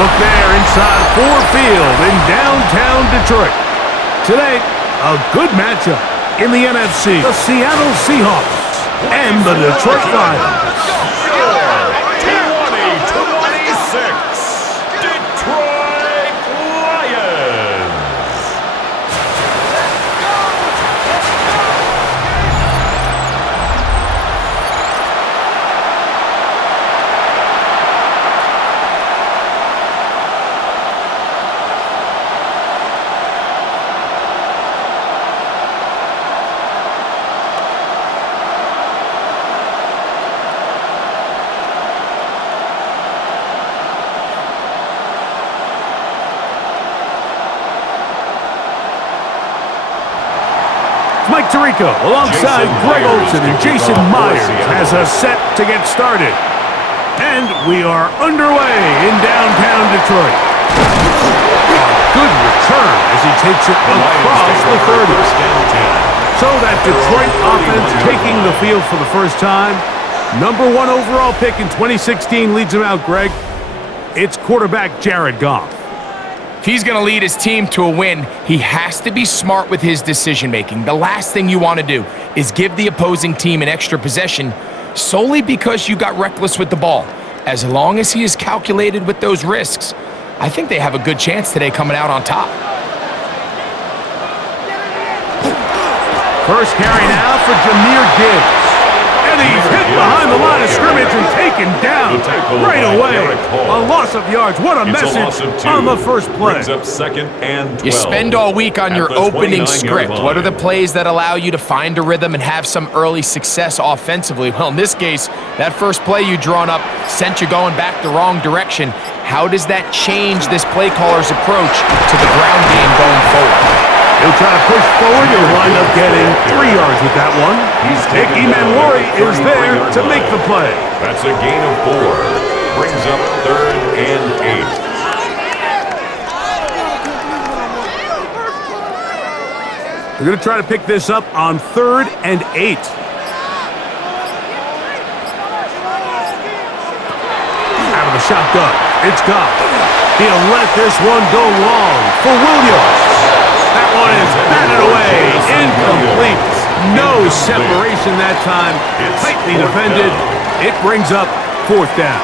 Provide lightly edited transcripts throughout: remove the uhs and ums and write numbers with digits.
Look there inside Ford Field in downtown Detroit. Today, a good matchup in the NFC. The Seattle Seahawks and the Detroit Lions. 2026 Detroit Lions. Mike Tirico alongside Greg Olsen and Jason Myers has us set to get started. And we are underway in downtown Detroit. A good return as he takes it across the 30. So that Detroit offense taking the field for the first time. Number 1 overall pick in 2016 leads him out, Greg. It's quarterback Jared Goff. If he's going to lead his team to a win, he has to be smart with his decision-making. The last thing you want to do is give the opposing team an extra possession solely because you got reckless with the ball. As long as he is calculated with those risks, I think they have a good chance today coming out on top. First carry now for Jahmyr Gibbs. And he's hit behind the line of scrimmage and taken down right away. A loss of yards. What a message on the first play. Up second and 12. You spend all week on your opening script. What are the plays that allow you to find a rhythm and have some early success offensively? Well, in this case, that first play you drawn up sent you going back the wrong direction. How does that change this play caller's approach to the ground game going forward? He'll try to push forward. He'll wind up getting 3 yards with that one. Ickey Manwari is there to make the play. That's a gain of 4. Brings up 3rd and 8. We're going to try to pick this up on 3rd and 8. Out of the shotgun. It's Goff. He'll let this one go long for Williams. That one is batted away. Incomplete. No separation that time. Tightly defended. It brings up 4th down.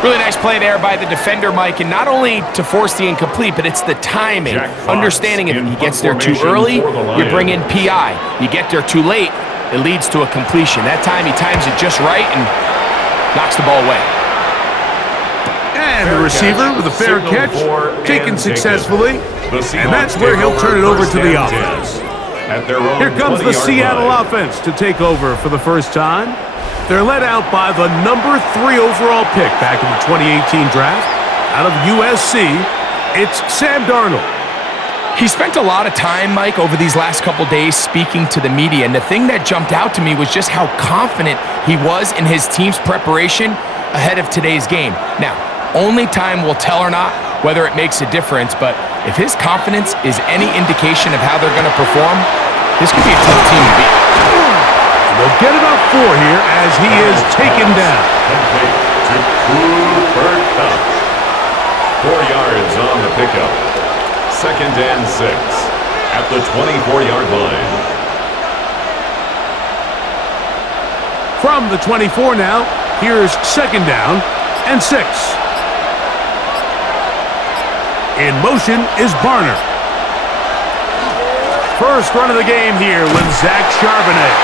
Really nice play there by the defender, Mike, and not only to force the incomplete, but it's the timing. Understanding if he gets there too early, you bring in PI. You get there too late, it leads to a completion. That time he times it just right and knocks the ball away. And the receiver with a fair catch, taken successfully. And that's where he'll turn it over to the offense. Here comes the Seattle offense to take over for the first time. They're led out by the number 3 overall pick back in the 2018 draft. Out of USC, it's Sam Darnold. He spent a lot of time, Mike, over these last couple days speaking to the media. And the thing that jumped out to me was just how confident he was in his team's preparation ahead of today's game. Now, only time will tell or not whether it makes a difference, but if his confidence is any indication of how they're going to perform, this could be a tough team to beat. They'll get about 4 here as he is taken down. To Cooper Kupp. 4 yards on the pickup. 2nd and 6 at the 24-yard line. From the 24 now, here's 2nd down and 6. In motion is Barner. First run of the game here with Zach Charbonnet.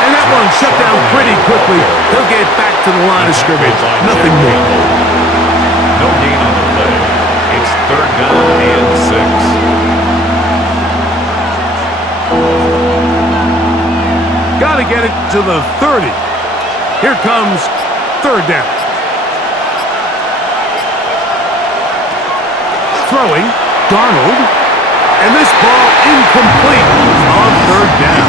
And that one shut down pretty quickly. He'll get back to the line of scrimmage. Nothing more. No gain on the play. It's 3rd down and 6. Got to get it to the 30. Here comes 3rd down. Throwing, Darnold, and this ball incomplete on 3rd down.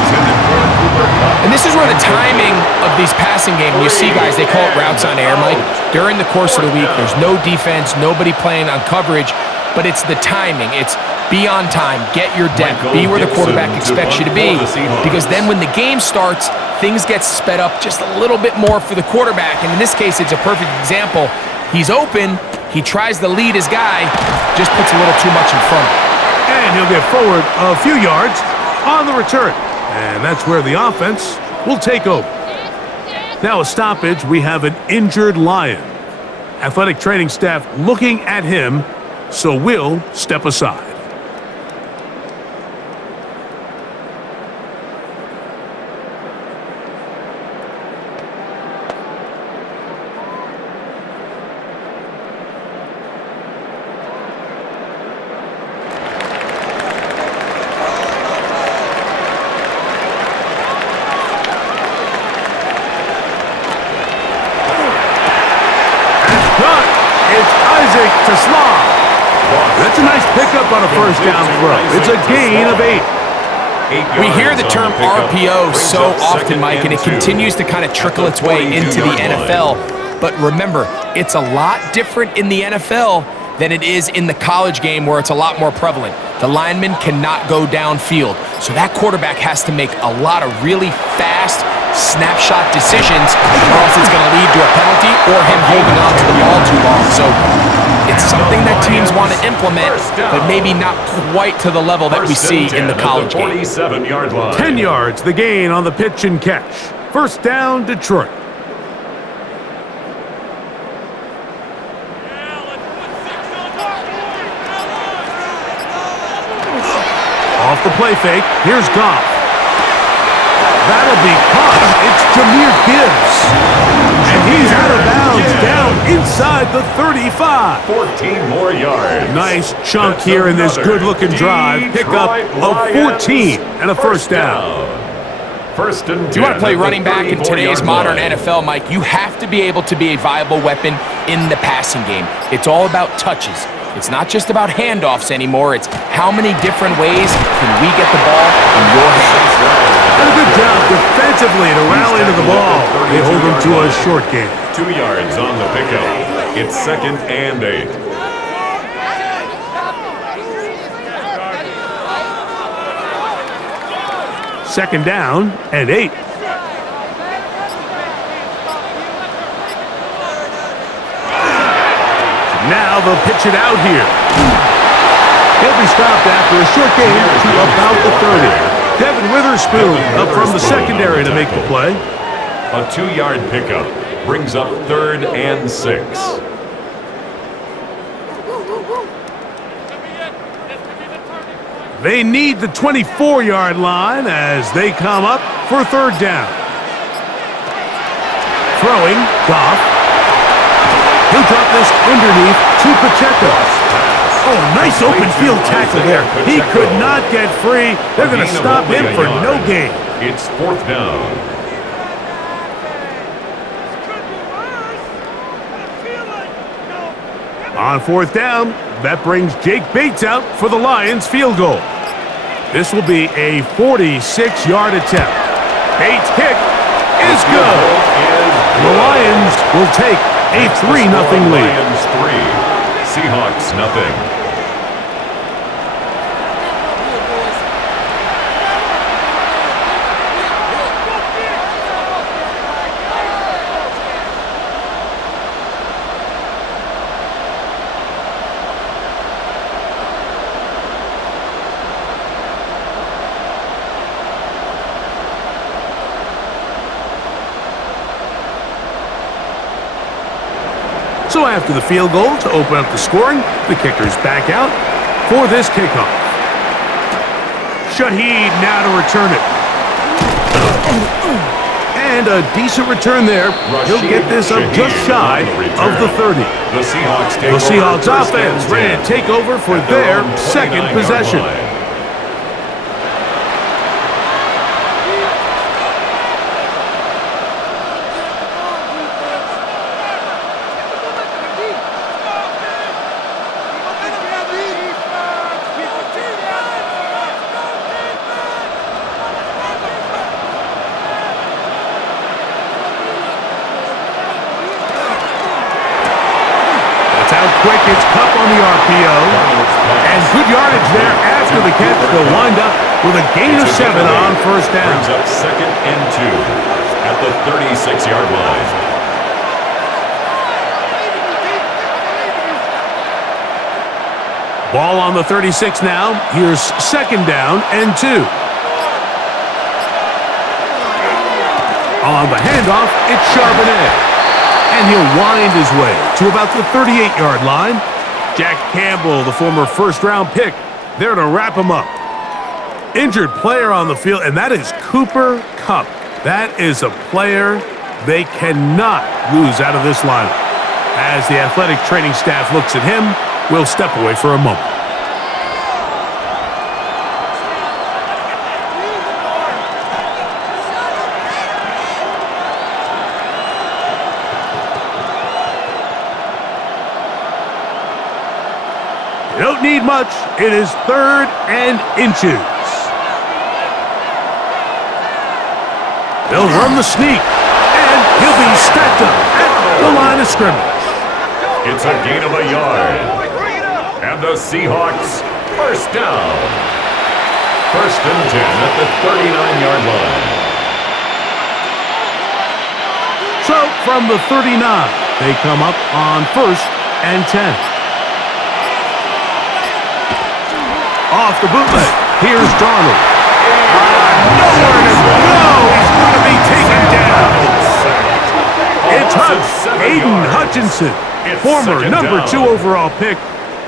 And this is where the timing of these passing games, you see guys, they call it routes on air, Mike. During the course of the week, there's no defense, nobody playing on coverage, but it's the timing. It's be on time, get your depth, be where the quarterback expects you to be, because then when the game starts, things get sped up just a little bit more for the quarterback, and in this case, it's a perfect example. He's open. He tries to lead his guy, just puts a little too much in front. And he'll get forward a few yards on the return. And that's where the offense will take over. Now a stoppage, we have an injured Lion. Athletic training staff looking at him, so we'll step aside. To Slaw. That's a nice pickup on a first down throw. It's a gain of 8. We hear the term RPO so often, Mike, and it continues to kind of trickle its way into the NFL. But remember, it's a lot different in the NFL than it is in the college game where it's a lot more prevalent. The lineman cannot go downfield, so that quarterback has to make a lot of really fast snapshot decisions, or else it's going to lead to a penalty or him holding on to the ball too long. So it's something that teams want to implement, but maybe not quite to the level that we see in the college game. 10 yards, the gain on the pitch and catch. First down, Detroit. Off the play fake, here's Goff. That'll be caught. It's Jahmyr Gibbs. And he's out of bounds, down inside the 35. 14 more yards. Nice chunk here in this good-looking drive. Pick up of 14 and a first down. First and 10. You want to play running back in today's modern NFL, Mike, you have to be able to be a viable weapon in the passing game. It's all about touches. It's not just about handoffs anymore. It's how many different ways can we get the ball in your hands. And a good job defensively to rally to the ball. They hold them to a short game. 2 yards on the pickup. It's second and 8. Second down and 8. Now they'll pitch it out here. He'll be stopped after a short gain to about the 30. Devin Witherspoon up from the secondary to make the play. A 2-yard pickup brings up third and 6. They need the 24-yard line as they come up for third down. Throwing, Goff. He'll drop this underneath to Pacheco. Oh, nice open field tackle there. He could not get free. They're going to stop him for no gain. It's fourth down. On fourth down, that brings Jake Bates out for the Lions field goal. This will be a 46-yard attempt. Bates' kick is good. The Lions will take a 3-0 lead. Lions 3, Seahawks nothing. So after the field goal to open up the scoring, the kicker's back out for this kickoff. Shaheed now to return it. And a decent return there. He'll get this up just shy of the 30. The Seahawks offense ready to take over for their second possession. Quick, it's Cup on the RPO. And good yardage there after the catch. They'll wind up with a gain of 7 on first down. Brings up second and 2 at the 36-yard line. Ball on the 36 now. Here's second down and 2. On the handoff, it's Charbonnet. And he'll wind his way to about the 38-yard line. Jack Campbell, the former first-round pick, there to wrap him up. Injured player on the field, and that is Cooper Kupp. That is a player they cannot lose out of this lineup. As the athletic training staff looks at him, we'll step away for a moment. You don't need much. It is 3rd and inches. They'll run the sneak, and he'll be stacked up at the line of scrimmage. It's a gain of a yard. And the Seahawks, first down. 1st and 10 at the 39-yard line. So from the 39, they come up on 1st and 10. Off the bootleg, here's Darnold. Nowhere to go! He's going to be taken down. It's Aiden Hutchinson, former number 2 overall pick,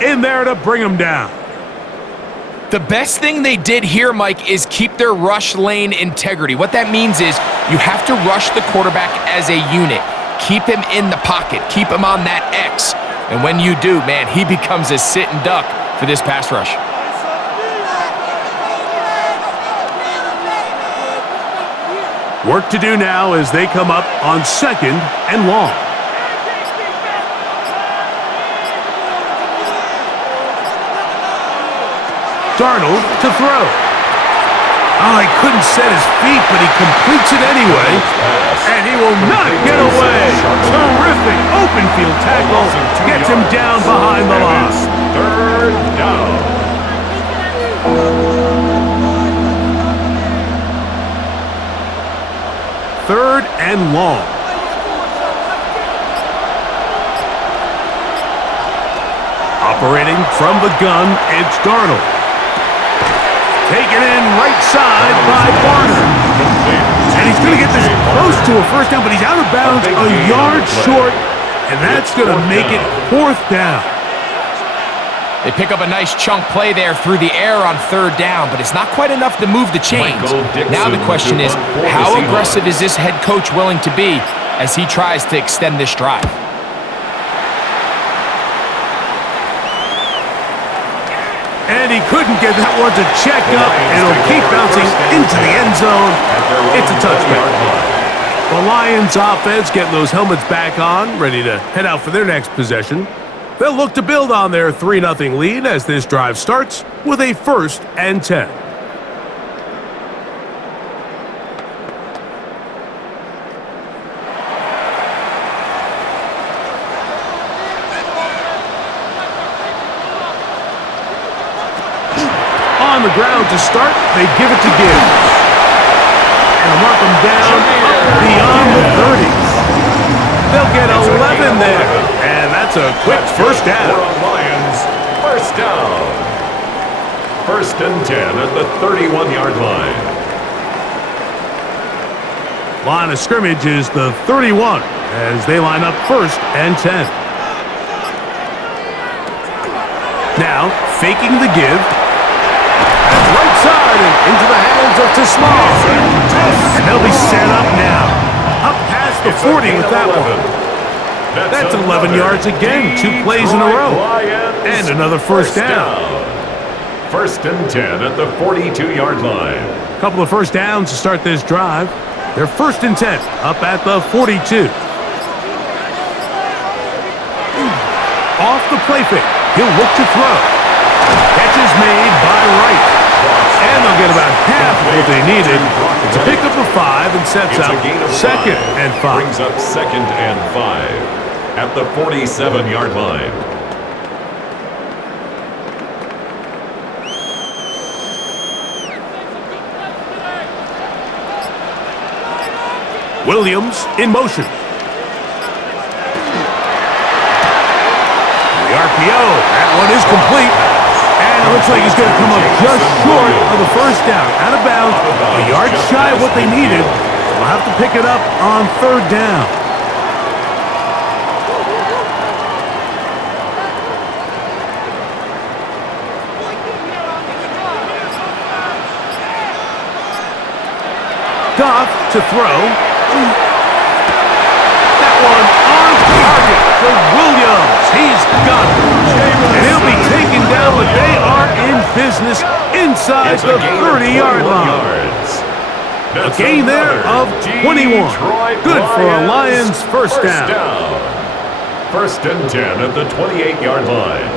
in there to bring him down. The best thing they did here, Mike, is keep their rush lane integrity. What that means is you have to rush the quarterback as a unit. Keep him in the pocket. Keep him on that X. And when you do, man, he becomes a sitting duck for this pass rush. Work to do now as they come up on 2nd and long. Darnold to throw. Oh, he couldn't set his feet, but he completes it anyway. And he will not get away. Terrific open field tackle. Gets him down behind the line. 3rd down. 3rd and long. Operating from the gun, it's Darnold. Taken in right side by Barner. And he's going to get this close to a first down, but he's out of bounds a yard short, and that's going to make it 4th down. They pick up a nice chunk play there through the air on 3rd down, but it's not quite enough to move the chains. Now the question is, how aggressive is this head coach willing to be as he tries to extend this drive? And he couldn't get that one to check up. It'll keep bouncing into the end zone. It's a touchback. The Lions offense getting those helmets back on, ready to head out for their next possession. They'll look to build on their 3-0 lead as this drive starts with a 1st and 10. On the ground to start, they give it to Gibbs. And mark them down up beyond the 30. They'll get 11 there. And that's a quick first down. Lions, first down. 1st and 10 at the 31-yard line. Line of scrimmage is the 31 as they line up 1st and 10. Now, faking the give. That's right side and into the hands of Tismal. And they'll be set up now. Up past the 40 with that one. That's 11 yards again, 2 plays in a row. And another first down. 1st and 10 at the 42-yard line. Couple of first downs to start this drive. They're 1st and 10 up at the 42. Off the play fake. He'll look to throw. Catch is made by Wright. And they'll get about half of what they needed. It's a pickup of 5 and sets up 2nd and 5. Brings up 2nd and 5 at the 47-yard line. Williams in motion. The RPO, that one is complete. looks like he's going to come up just short of the first down. Out of bounds, a yard shy of what they needed. We'll have to pick it up on third down. Goff to throw. That one on target for Williams. He's got it. And he'll be taken down, but they are in business inside the 30-yard line. A gain there of 21. Good for a Lions first down. First and 10 at the 28-yard line.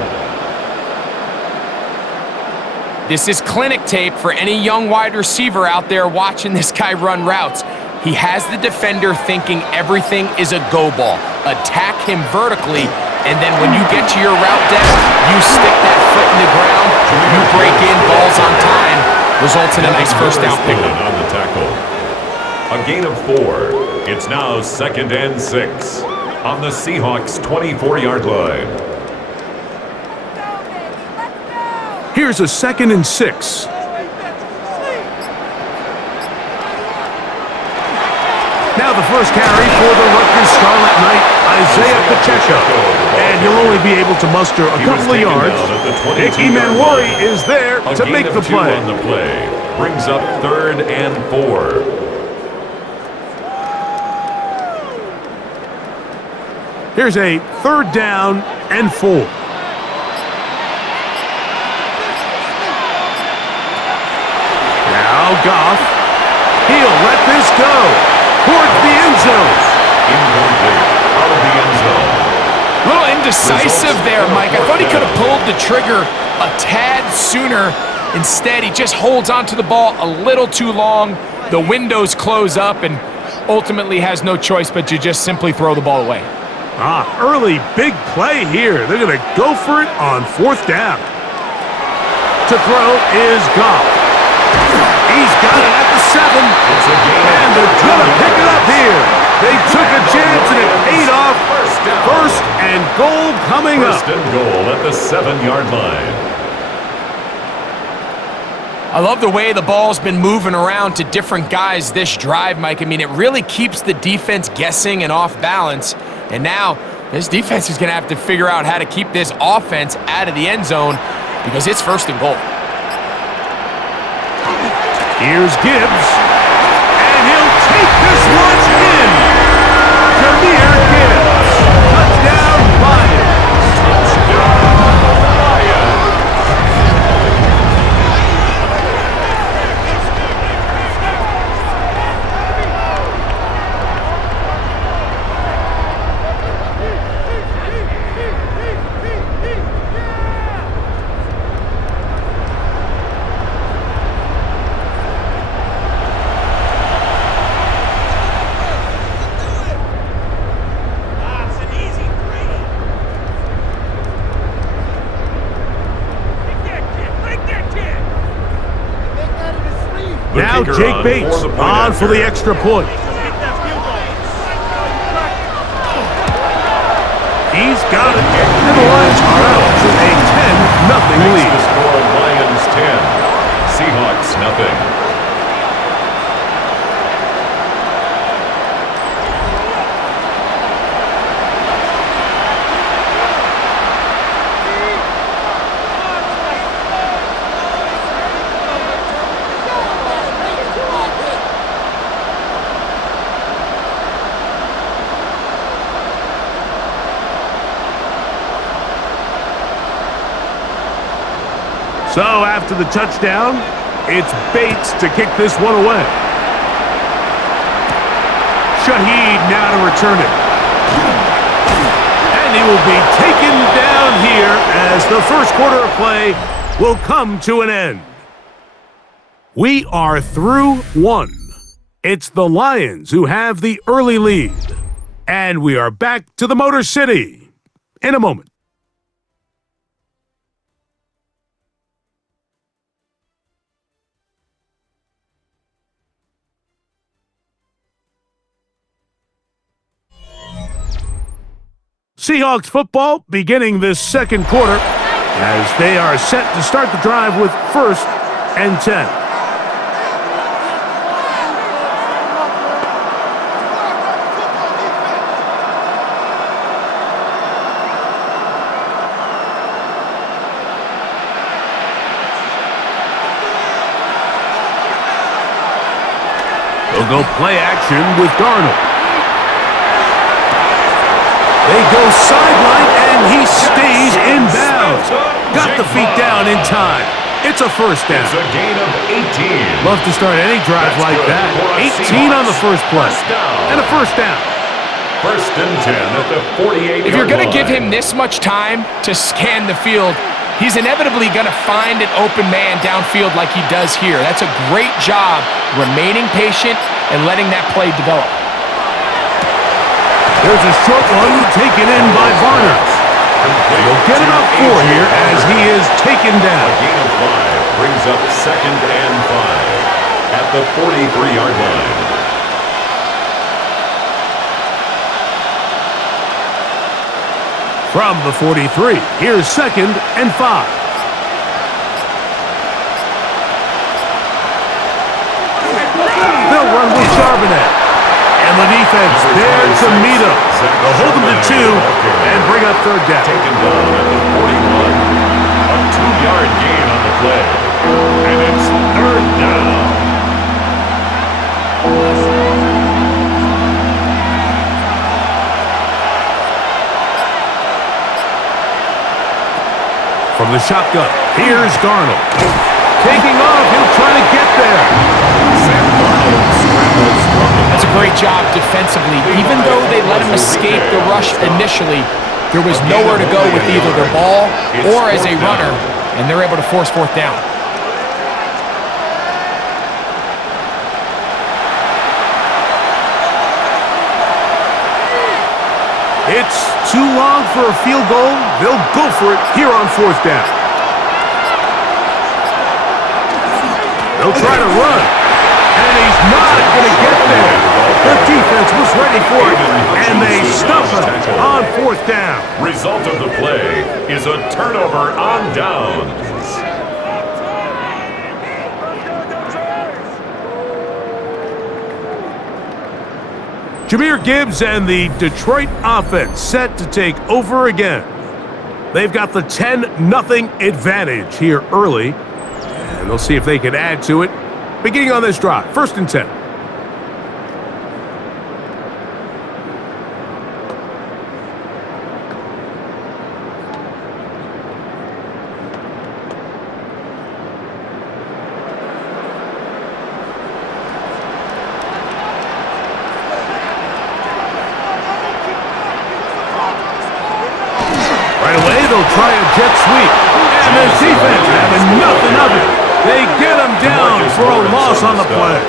This is clinic tape for any young wide receiver out there watching this guy run routes. He has the defender thinking everything is a go ball. Attack him vertically, and then when you get to your route down, you stick that foot in the ground, you break in, balls on time, results in a nice first down pickup. On the tackle. A gain of 4. It's now second and 6 on the Seahawks 24-yard line. Here's a second and 6. Now the first carry for the Rutgers Scarlet Knight, Isaiah Pacheco. And he'll only be able to muster a couple of yards. Nick Emanwari is there to make the play. On the play brings up third and 4. Here's a third down and 4. Now Goff. He'll let this go towards the end zone. Incomplete. Out of the end zone. A little indecisive there, Mike. I thought he could have pulled the trigger a tad sooner. Instead, he just holds onto the ball a little too long. The windows close up and ultimately has no choice but to just simply throw the ball away. Early big play here. They're going to go for it on fourth down. To throw is Goff. He's got it at the 7. And they're going to pick it up here. They took a chance and it paid off. First and goal coming up. First and goal at the 7-yard line. I love the way the ball's been moving around to different guys this drive, Mike. I mean, it really keeps the defense guessing and off balance. And now this defense is going to have to figure out how to keep this offense out of the end zone because it's first and goal. Here's Gibbs, and he'll take this one in. Jahmyr Gibbs, touchdown Lions. Touchdown Lions. Now Jake Bates on for the extra point. He's got it. And the Lions are out to a 10-0 lead. The score, Lions 10, Seahawks nothing. So after the touchdown, it's Bates to kick this one away. Shaheed now to return it. And he will be taken down here as the first quarter of play will come to an end. We are through one. It's the Lions who have the early lead. And we are back to the Motor City in a moment. Seahawks football beginning this second quarter. as they are set to start the drive with 1st and 10. They'll go play action with Darnold. They go sideline, and he stays in bounds. Got the feet down in time. It's a 1st down. It's a gain of 18. Love to start any drive like that. 18 on the first play. And a 1st down. 1st and 10 at the 48-yard line. If you're going to give him this much time to scan the field, he's inevitably going to find an open man downfield like he does here. That's a great job remaining patient and letting that play develop. There's a short one taken in by Varner. He'll get it up 4 here as he is taken down. A gain of 5 brings up 2nd and 5 at the 43-yard line. From the 43, here's 2nd and 5. They'll run with Charbonnet. And the defense there to meet him. They'll hold him to 2 and bring up 3rd down. Taken down at the 41. A 2-yard gain on the play. And it's 3rd down. From the shotgun, here's Darnold. Taking off, he'll try to get there. Sam Darnold scrambles from the That's a great job defensively. Even though they let him escape the rush initially, there was nowhere to go with either the ball or as a runner, and they're able to force 4th down. It's too long for a field goal. They'll go for it here on 4th down. They'll try to run, and he's not going to get there. The defense was ready for it, and they stuff him on 4th down. result of the play is a turnover on downs. Jahmyr Gibbs and the Detroit offense set to take over again. They've got the 10-0 advantage here early, and they'll see if they can add to it. Beginning on this drive, 1st and 10. They'll try a jet sweep, and the defense having nothing of it. They get him down for a loss on the play.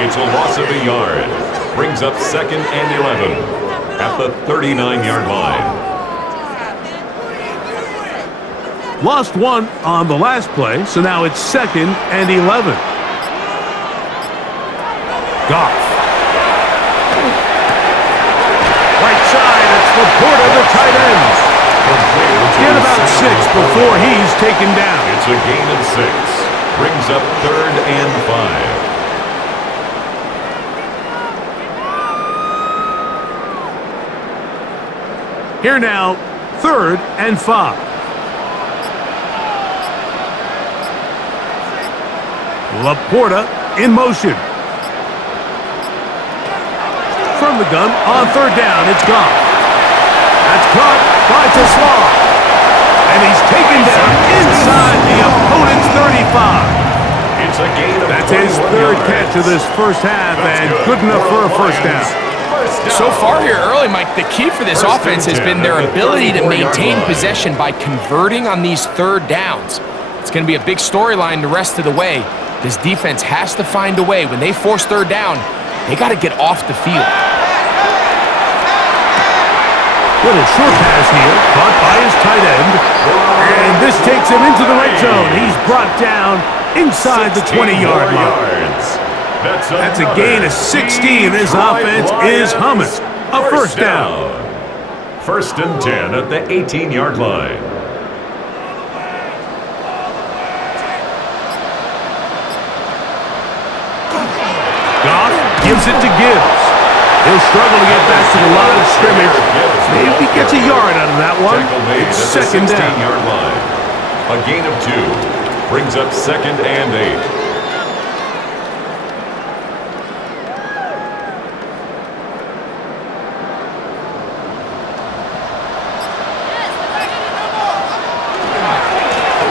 It's a loss of a yard. Brings up 2nd and 11 at the 39-yard line. Lost 1 on the last play, so now it's 2nd and 11. Goff. Right side, it's Laporta, the tight end. Get about 6 before he's taken down. It's a gain of 6. Brings up 3rd and 5. Here now, 3rd and 5. Laporta in motion. From the gun on 3rd down, it's Goff. That's caught by Tesla. And he's taken down inside the opponent's 35. It's a gain of That's his 3rd catch of this 1st half, and good enough for a 1st down. So far here early, Mike, the key for this offense has been their ability to maintain possession by converting on these 3rd downs. It's going to be a big storyline the rest of the way. This defense has to find a way. When they force 3rd down, they got to get off the field. Little short pass here, caught by his tight end. And this takes him into the red zone. He's brought down inside the 20-yard line. That's a gain of 16. This offense is humming. A 1st down. 1st and 10 at the 18-yard line. gives it to Gibbs. He'll struggle to get back to the line of scrimmage. Maybe gets a yard out of that one. It's second down. 16-yard line. A gain of 2 brings up 2nd and 8.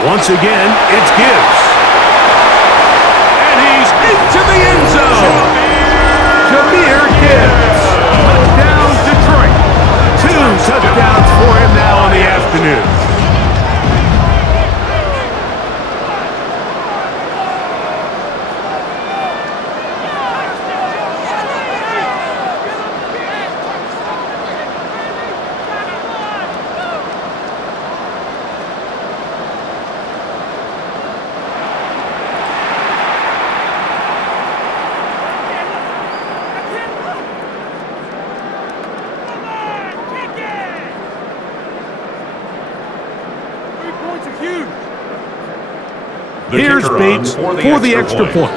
Once again, it's Gibbs. And he's into the end zone. Jahmyr Gibbs. Touchdown, Detroit. 2 touchdowns for him now on the afternoon. Here's Bates for the extra point.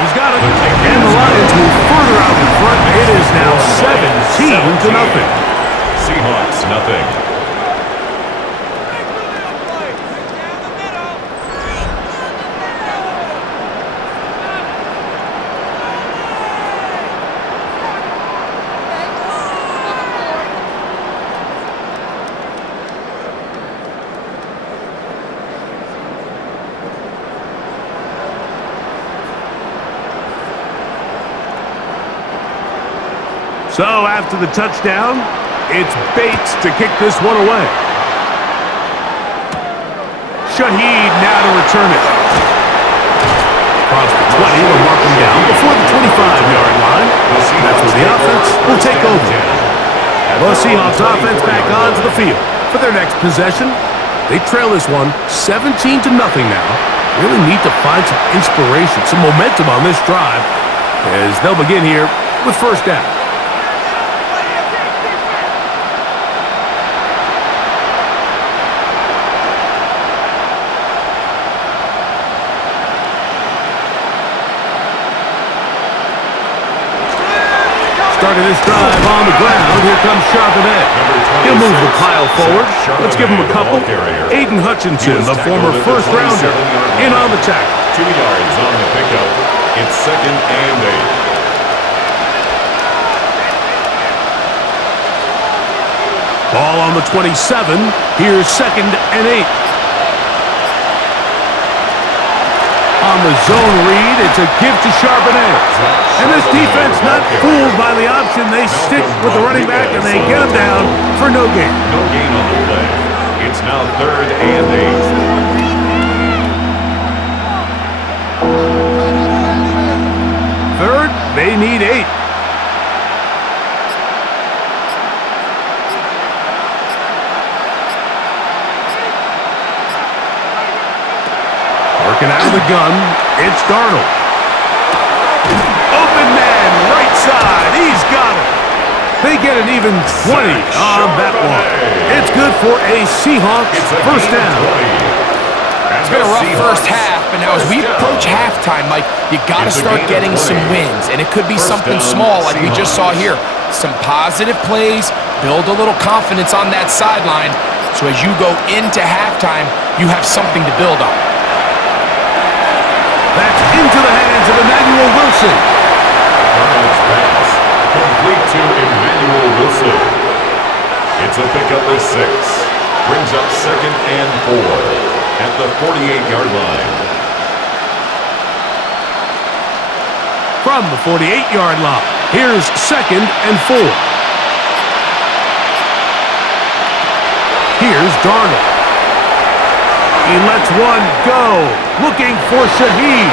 He's got it. And the Lions move further out in front. It is now 17-0. Seahawks, nothing. So after the touchdown, it's Bates to kick this one away. Shaheed now to return it. Across the 20, they'll mark him down before the 25-yard line. That's where the offense will take over. The Seahawks offense back onto the field for their next possession. They trail this one 17-0 now. Really need to find some inspiration, some momentum on this drive as they'll begin here with first down. Starting this drive on the ground, here comes Charbonnet. He'll move the pile forward. Let's give him a couple. Aiden Hutchinson, the former first-rounder, in on the tackle. 2 yards on the pickup. It's 2nd and 8. Ball on the 27. Here's 2nd and 8. On the zone read, it's a give to Charbonnet. And this defense not fooled by the option. They stick with the running back and they get him down for no gain. No gain on the play. It's now 3rd and 8. Third, they need 8. Working out of the gun, it's Darnold. Open man, right side, he's got it. They get an even 20 on that one. It's good for a Seahawks first down. It's been a rough first half, but now as we approach halftime, Mike, you got to start getting some wins, and it could be something small like we just saw here. Some positive plays, build a little confidence on that sideline, so as you go into halftime, you have something to build on. That's into the hands of Emmanuel Wilson. Darnold's pass complete to Emmanuel Wilson. It's a pickup of 6. Brings up 2nd and 4 at the 48-yard line. From the 48-yard line, here's 2nd and 4. Here's Darnold. He lets one go, looking for Shaheed.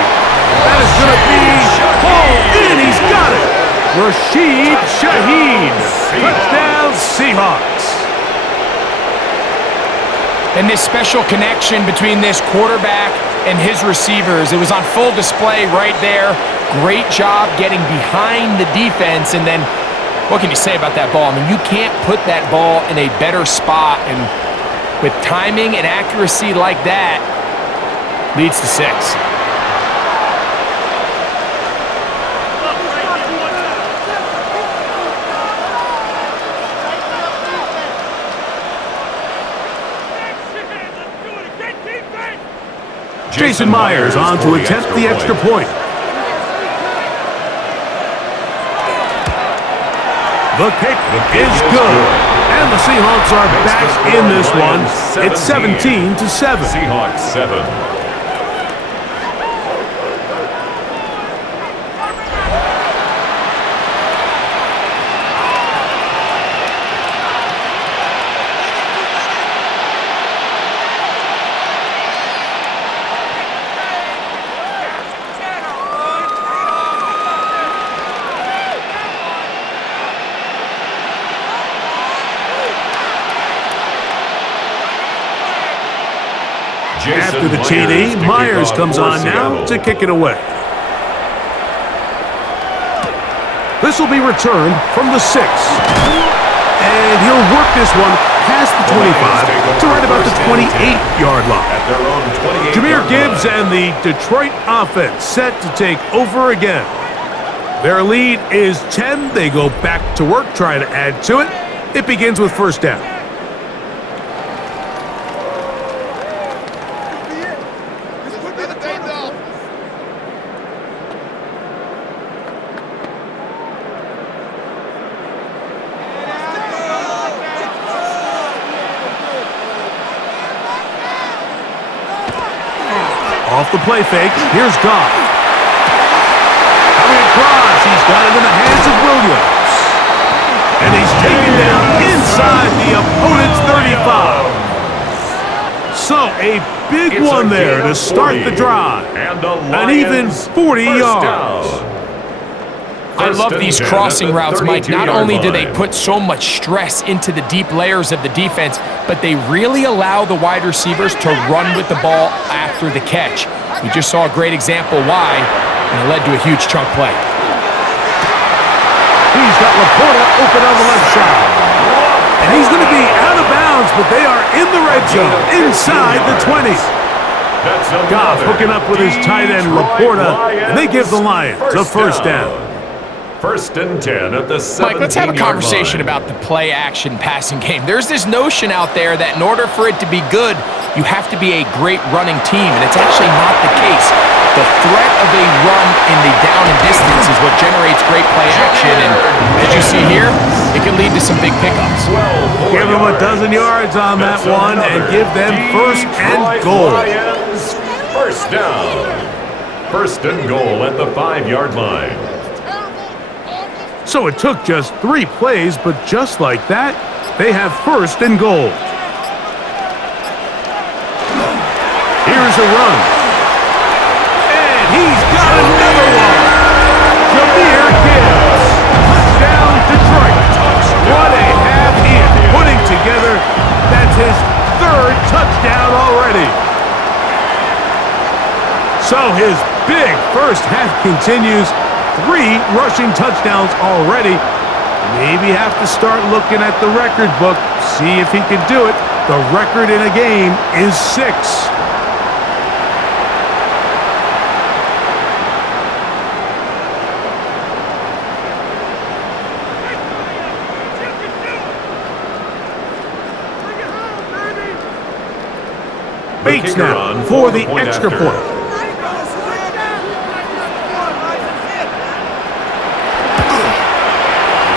That is going to be hauled in. He's got it. Rashid Shaheed. Touchdown, Seahawks. And this special connection between this quarterback and his receivers, it was on full display right there. Great job getting behind the defense. And then, what can you say about that ball? I mean, you can't put that ball in a better spot. And with timing and accuracy like that, Leads to 6. Jason Myers on to attempt the extra point. The kick is good. And the Seahawks are back in this one. It's 17-7. Seahawks 7. After the TD, Myers comes on now to kick it away. This will be returned from the 6. And he'll work this one past the 25 to right about the 28-yard line. Jahmyr Gibbs and the Detroit offense set to take over again. Their lead is 10. They go back to work, trying to add to it. It begins with first down. Off the play fake, here's Goff. Coming across, he's got it in the hands of Williams. And he's taken down inside the opponent's 35. So a big one there to start the drive. An even 40 yards. I love these crossing routes, Mike. Not only do they put so much stress into the deep layers of the defense, but they really allow the wide receivers to run with the ball after the catch. We just saw a great example why, and it led to a huge chunk play. He's got Laporta open on the left side. And he's going to be out of bounds, but they are in the red zone, inside the 20. Goff hooking up with his tight end, Laporta, and they give the Lions a first down. First and 10 at the 17-yard line. Mike, let's have a conversation about the play-action passing game. There's this notion out there that in order for it to be good, you have to be a great running team, and it's actually not the case. The threat of a run in the down and distance is what generates great play action, and as you see here, it can lead to some big pickups. Give them a dozen yards on that one and give them first and goal. First down. First and goal at the 5-yard line. So it took just 3 plays, but just like that, they have first and goal. Here's a run. And he's got another one. Jahmyr Gibbs. Touchdown, Detroit. What a half he is putting together. That's his 3rd touchdown already. So his big first half continues. 3 rushing touchdowns already. Maybe have to start looking at the record book, see if he can do it. The record in a game is 6. Bates now for the extra point.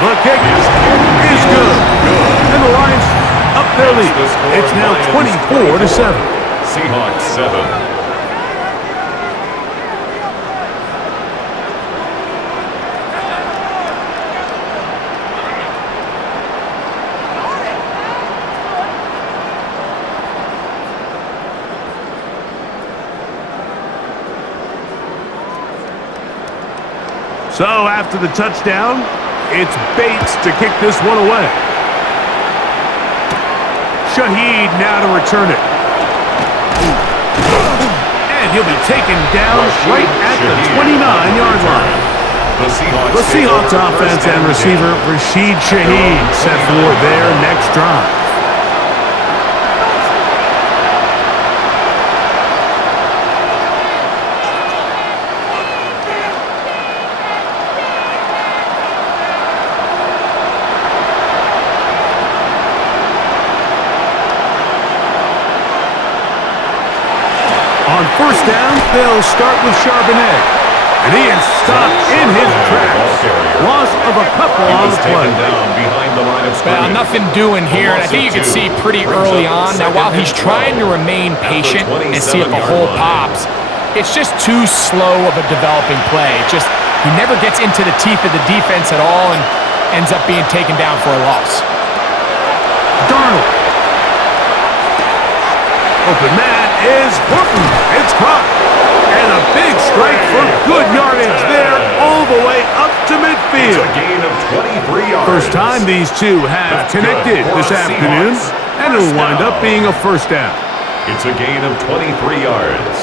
The kick is good. And the Lions up their lead. It's now 24-7. Seahawks 7. So after the touchdown, it's Bates to kick this one away. Shaheed now to return it. And he'll be taken down right at the 29-yard line. The Seahawks offense and receiver Rashid Shaheed set for their next drive. On first down, they'll start with Charbonnet. And he is stopped in his tracks. Loss of a couple on the play. Well, nothing doing here, and I think you can see pretty early on. Now, while he's trying to remain patient and see if a hole pops, it's just too slow of a developing play. He never gets into the teeth of the defense at all and ends up being taken down for a loss. Darnold. Open man is Horton. It's caught. And a big strike for good yardage there all the way up to midfield. It's a gain of 23 yards. First time these two have connected this afternoon, and it'll wind up being a first down. It's a gain of 23 yards.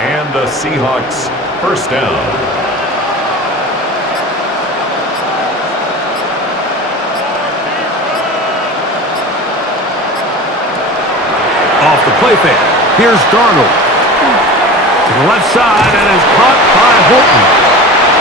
And the Seahawks first down. Off the play fake. Here's Darnold. To the left side and is caught by Horton.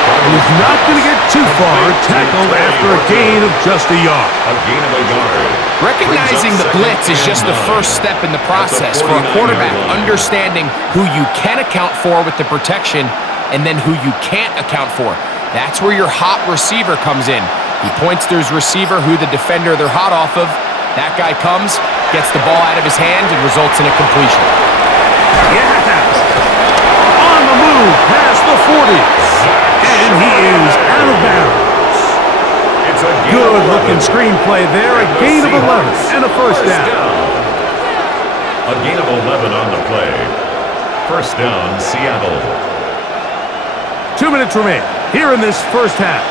And he's not going to get too far, tackled after a gain of just a yard. A gain of a yard. Recognizing the blitz is just the first step in the process for a quarterback, understanding who you can account for with the protection and then who you can't account for. That's where your hot receiver comes in. He points to his receiver, who the defender they're hot off of. That guy comes, gets the ball out of his hand, and results in a completion. Yes! On the move past the 40. And he is out of bounds. It's a Good-looking screenplay there. A gain of 11 and a first down. A gain of 11 on the play. First down, Seattle. 2 minutes remain here in this first half.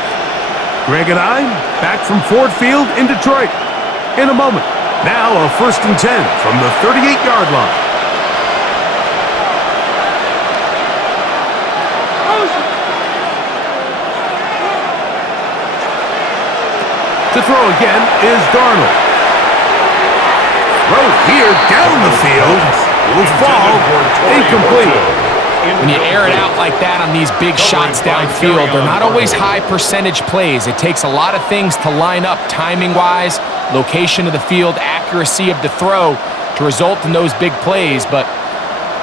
Greg and I back from Ford Field in Detroit. In a moment. Now a 1st and 10 from the 38-yard line. To throw again is Darnold. Throw here down the field. Will fall. Incomplete. When you air it out like that on these big shots downfield, they're not always high percentage plays. It takes a lot of things to line up timing-wise, location of the field, accuracy of the throw to result in those big plays, but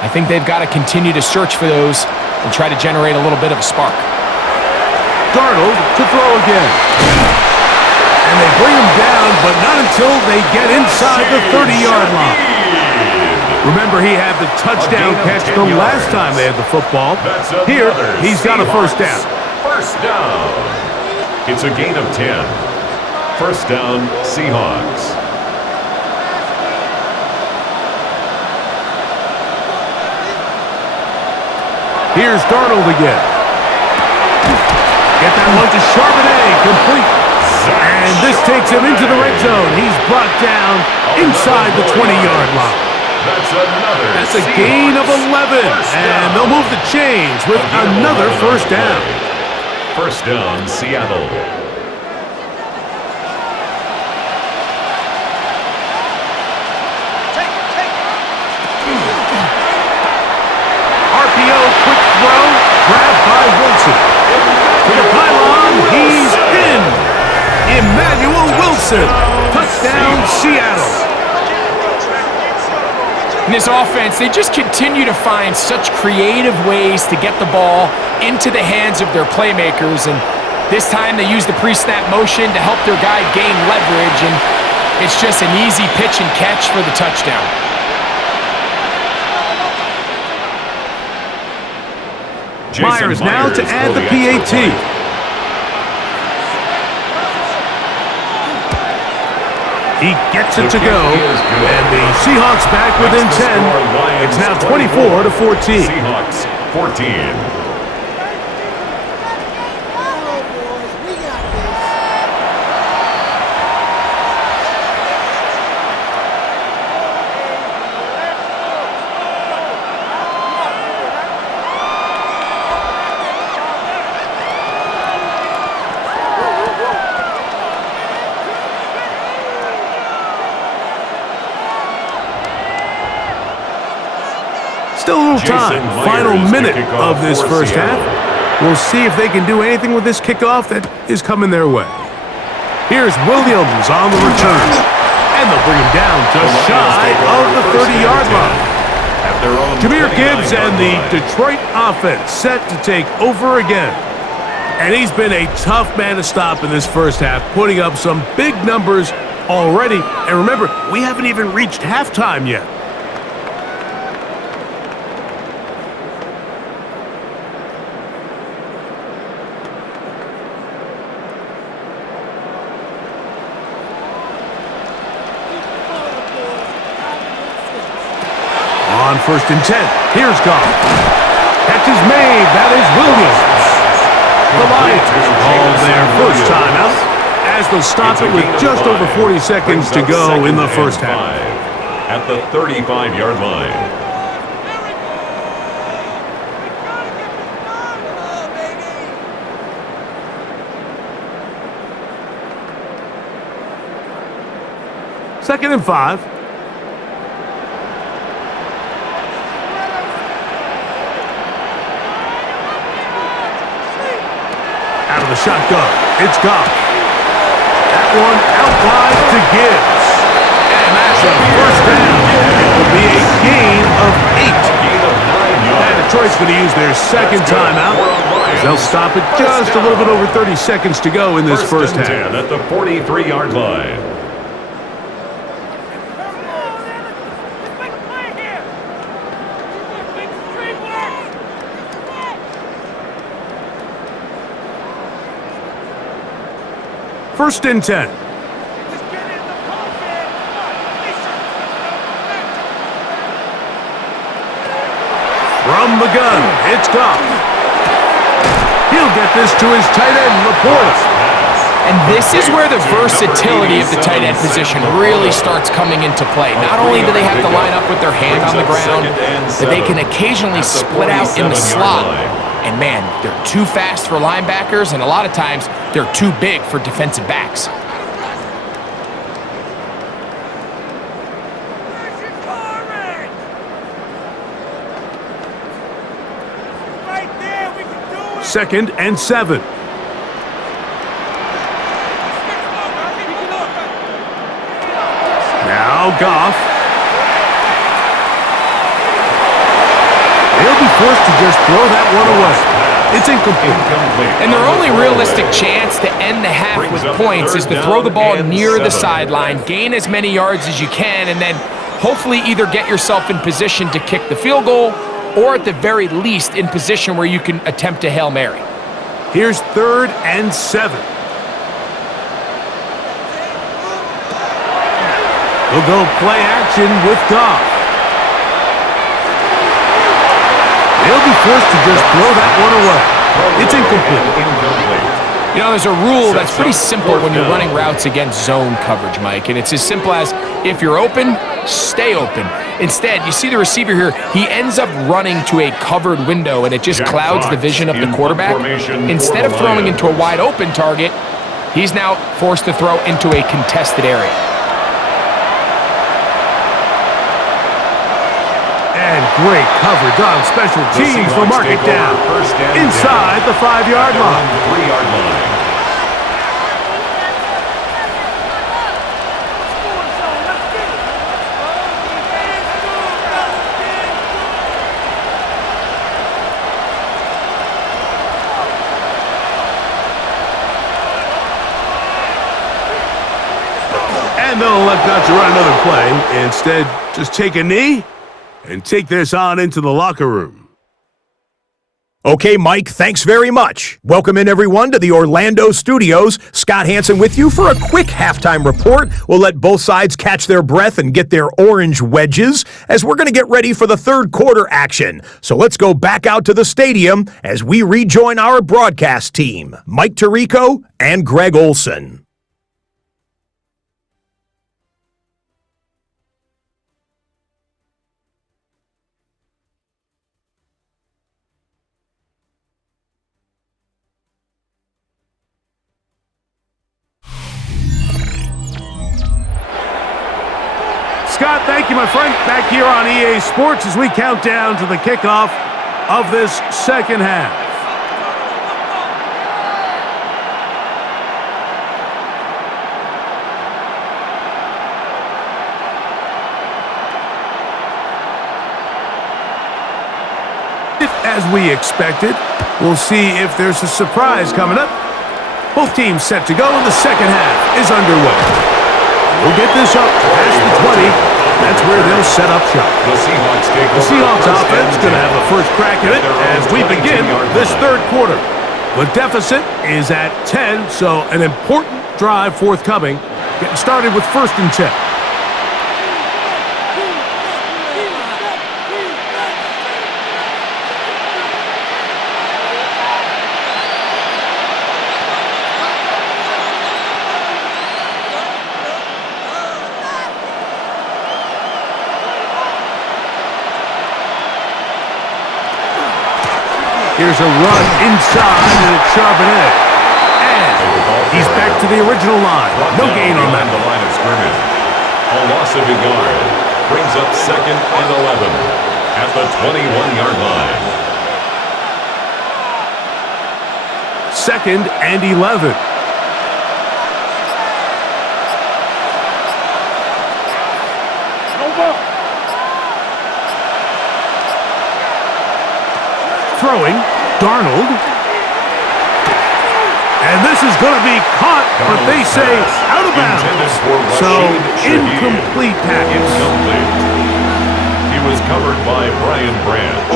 I think they've got to continue to search for those and try to generate a little bit of a spark. Darnold to throw again. And they bring him down, but not until they get inside the 30-yard line. Remember, he had the touchdown catch the last time they had the football. Here, he's got a first down. First down. It's a gain of 10. First down, Seahawks. Here's Darnold again. Get that one to Charbonnet, complete. And this takes him into the red zone. He's brought down inside the 20-yard line. That's a gain of 11. And they'll move the chains with another first down. First down, Seattle. RPO, quick throw, grabbed by Wilson. To the pylon, he's in. Emmanuel Wilson. Touchdown, Seattle. In this offense, they just continue to find such creative ways to get the ball into the hands of their playmakers, and this time they use the pre-snap motion to help their guy gain leverage, and it's just an easy pitch and catch for the touchdown. Myers now to add the PAT. He gets it to go, and the Seahawks back within 10. It's now 24-14. Seahawks 14. Still a little time. Final minute of this first half. We'll see if they can do anything with this kickoff that is coming their way. Here's Williams on the return. And they'll bring him down just shy of the 30-yard line. at their own Jahmyr Gibbs 29-yard and the line. Detroit offense set to take over again. And he's been a tough man to stop in this first half, putting up some big numbers already. And remember, we haven't even reached halftime yet. On 1st and 10, here's Goff. Catch is made. That is Williams. The Lions call their first timeout as they'll stop it with just over 40 seconds to go in the first half. At the 35-yard line. Second and 5. Out of the shotgun, it's Goff. That one out wide to Gibbs. And that's a first down. It will be a gain of 8. And Detroit's going to use their second timeout. They'll stop it just a little bit over 30 seconds to go in this first half. At the 43-yard line. First and 10. From the gun, it's Goff. He'll get this to his tight end, Laporta. And this is where the versatility of the tight end position really starts coming into play. Not only do they have to line up with their hand on the ground, but they can occasionally split out in the slot. And man, they're too fast for linebackers, and a lot of times they're too big for defensive backs. Second and 7. Now Goff. He'll be forced to just throw that one away. It's incomplete. And their only realistic chance to end the half with points is to throw the ball near the sideline, gain as many yards as you can, and then hopefully either get yourself in position to kick the field goal or at the very least in position where you can attempt a Hail Mary. Here's 3rd and 7. He'll go play action with Goff. He'll be forced to just throw that one away. It's incomplete. You know, there's a rule that's pretty simple when you're running routes against zone coverage, Mike, and it's as simple as if you're open, stay open. Instead, you see the receiver here, he ends up running to a covered window, and it just clouds the vision of the quarterback. Instead of throwing into a wide open target, he's now forced to throw into a contested area. And great coverage on special teams for mark it down inside the 5-yard line. 3-yard line. And they'll elect not to run another play. Instead, just take a knee and take this on into the locker room. Okay, Mike, thanks very much. Welcome in, everyone, to the Orlando studios. Scott Hansen with you for a quick halftime report. We'll let both sides catch their breath and get their orange wedges as we're going to get ready for the third quarter action. So let's go back out to the stadium as we rejoin our broadcast team, Mike Tirico and Greg Olson. Scott, thank you, my friend. Back here on EA Sports as we count down to the kickoff of this second half. as we expected. We'll see if there's a surprise coming up. Both teams set to go, and the second half is underway. We'll get this up past the 20. That's where they'll set up shop. The Seahawks take The Seahawks offense is going to have a first crack at it as we begin this third quarter. The deficit is at 10, so an important drive forthcoming. Getting started with 1st and 10. Here's a run inside, and it's Charbonnet. And he's back to the original line. No gain on that. The line of scrimmage. A loss of a yard. Brings up 2nd and 11 at the 21-yard line. 2nd and 11. Throwing, Darnold. And this is going to be caught, but they say out of bounds. So, incomplete pass. Incomplete. He was covered by Brian Branch.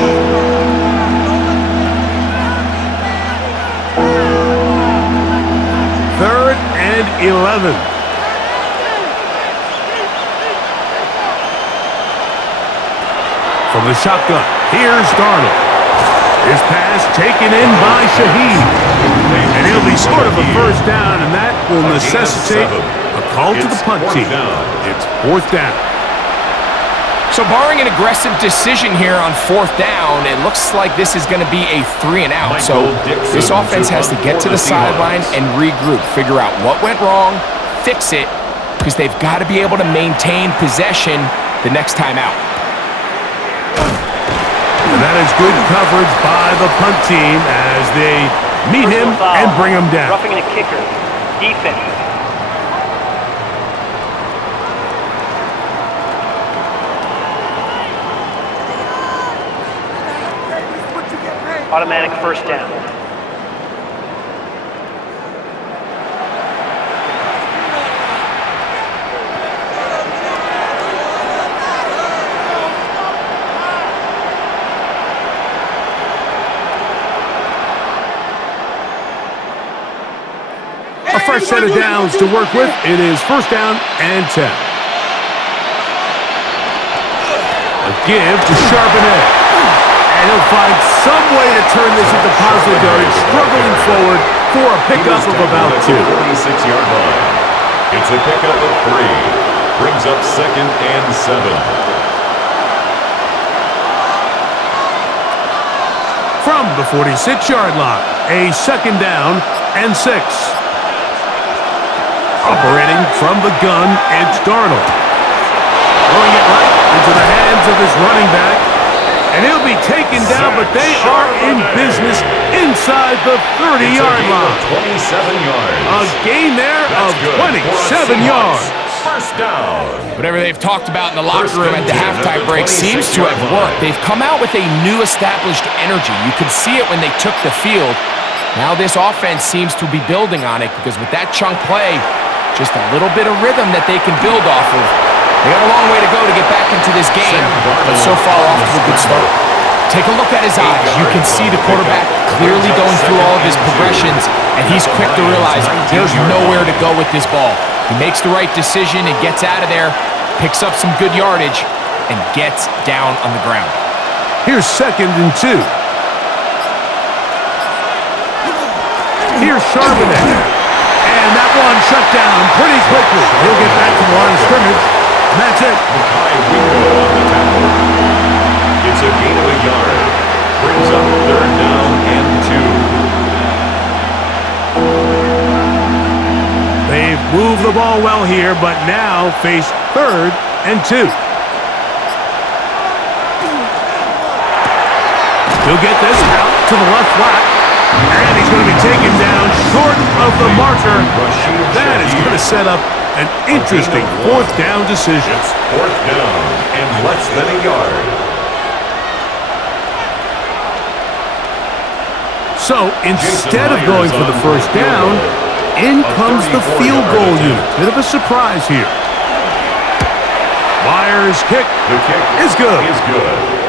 Third and 11. From the shotgun, here's Darnold. His pass taken in by Shaheed. And it'll be sort of a first down, and that will necessitate a call to the punt team. It's 4th down. So barring an aggressive decision here on 4th down, it looks like this is going to be a 3 and out. So this offense has to get to the sideline and regroup, figure out what went wrong, fix it, because they've got to be able to maintain possession the next time out. And that is good coverage by the punt team as they meet him and bring him down. Roughing the kicker. Defense. Automatic first down. A fresh set of downs to work with. It is 1st down and 10. A give to Charbonnet. And he'll find some way to turn this into positive yardage, struggling forward for a pickup of about 2. 46-yard line. It's a pickup of 3. Brings up 2nd and 7. From the 46-yard line, a 2nd down and 6. Operating from the gun, it's Darnold. Throwing it right into the hands of his running back. And he'll be taken down, but they are in business inside the 30-yard line. 27 yards. A gain there of 27 yards. First down. Whatever they've talked about in the locker room at the halftime break seems to have worked. They've come out with a new established energy. You could see it when they took the field. Now this offense seems to be building on it because with that chunk play, just a little bit of rhythm that they can build off of. They got a long way to go to get back into this game, but so far off to a good start. Take a look at his eyes. You can see the quarterback clearly going through all of his progressions, and he's quick to realize there's nowhere to go with this ball. He makes the right decision and gets out of there, picks up some good yardage, and gets down on the ground. Here's 2nd and 2. Here's Charbonnet. And that one shut down pretty quickly. He'll get back to the line of scrimmage, and that's it. High window on the tackle. It's a gain of a yard. Brings up 3rd down and 2. They've moved the ball well here, but now face 3rd and 2. He'll get this out to the left flat. And he's going to be taken down short of the marker. That is going to set up an interesting 4th down decision. It's 4th down and less than a yard. So instead of going for the first down, in comes the field goal unit. Bit of a surprise here. Myers' kick is good.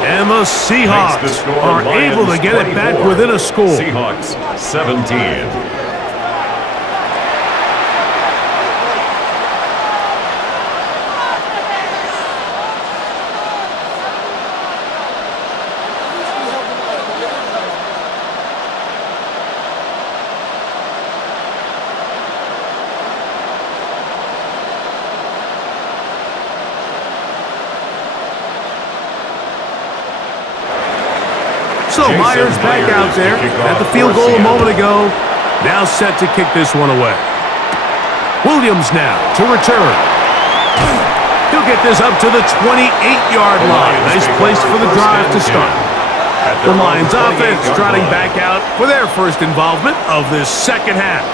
And the Seahawks are able to get it back within a score. Seahawks 17. So Myers back out there at the field goal a moment ago. Now set to kick this one away. Williams now to return. He'll get this up to the 28-yard line. Nice place for the drive to start. The Lions offense trotting back out for their first involvement of this second half.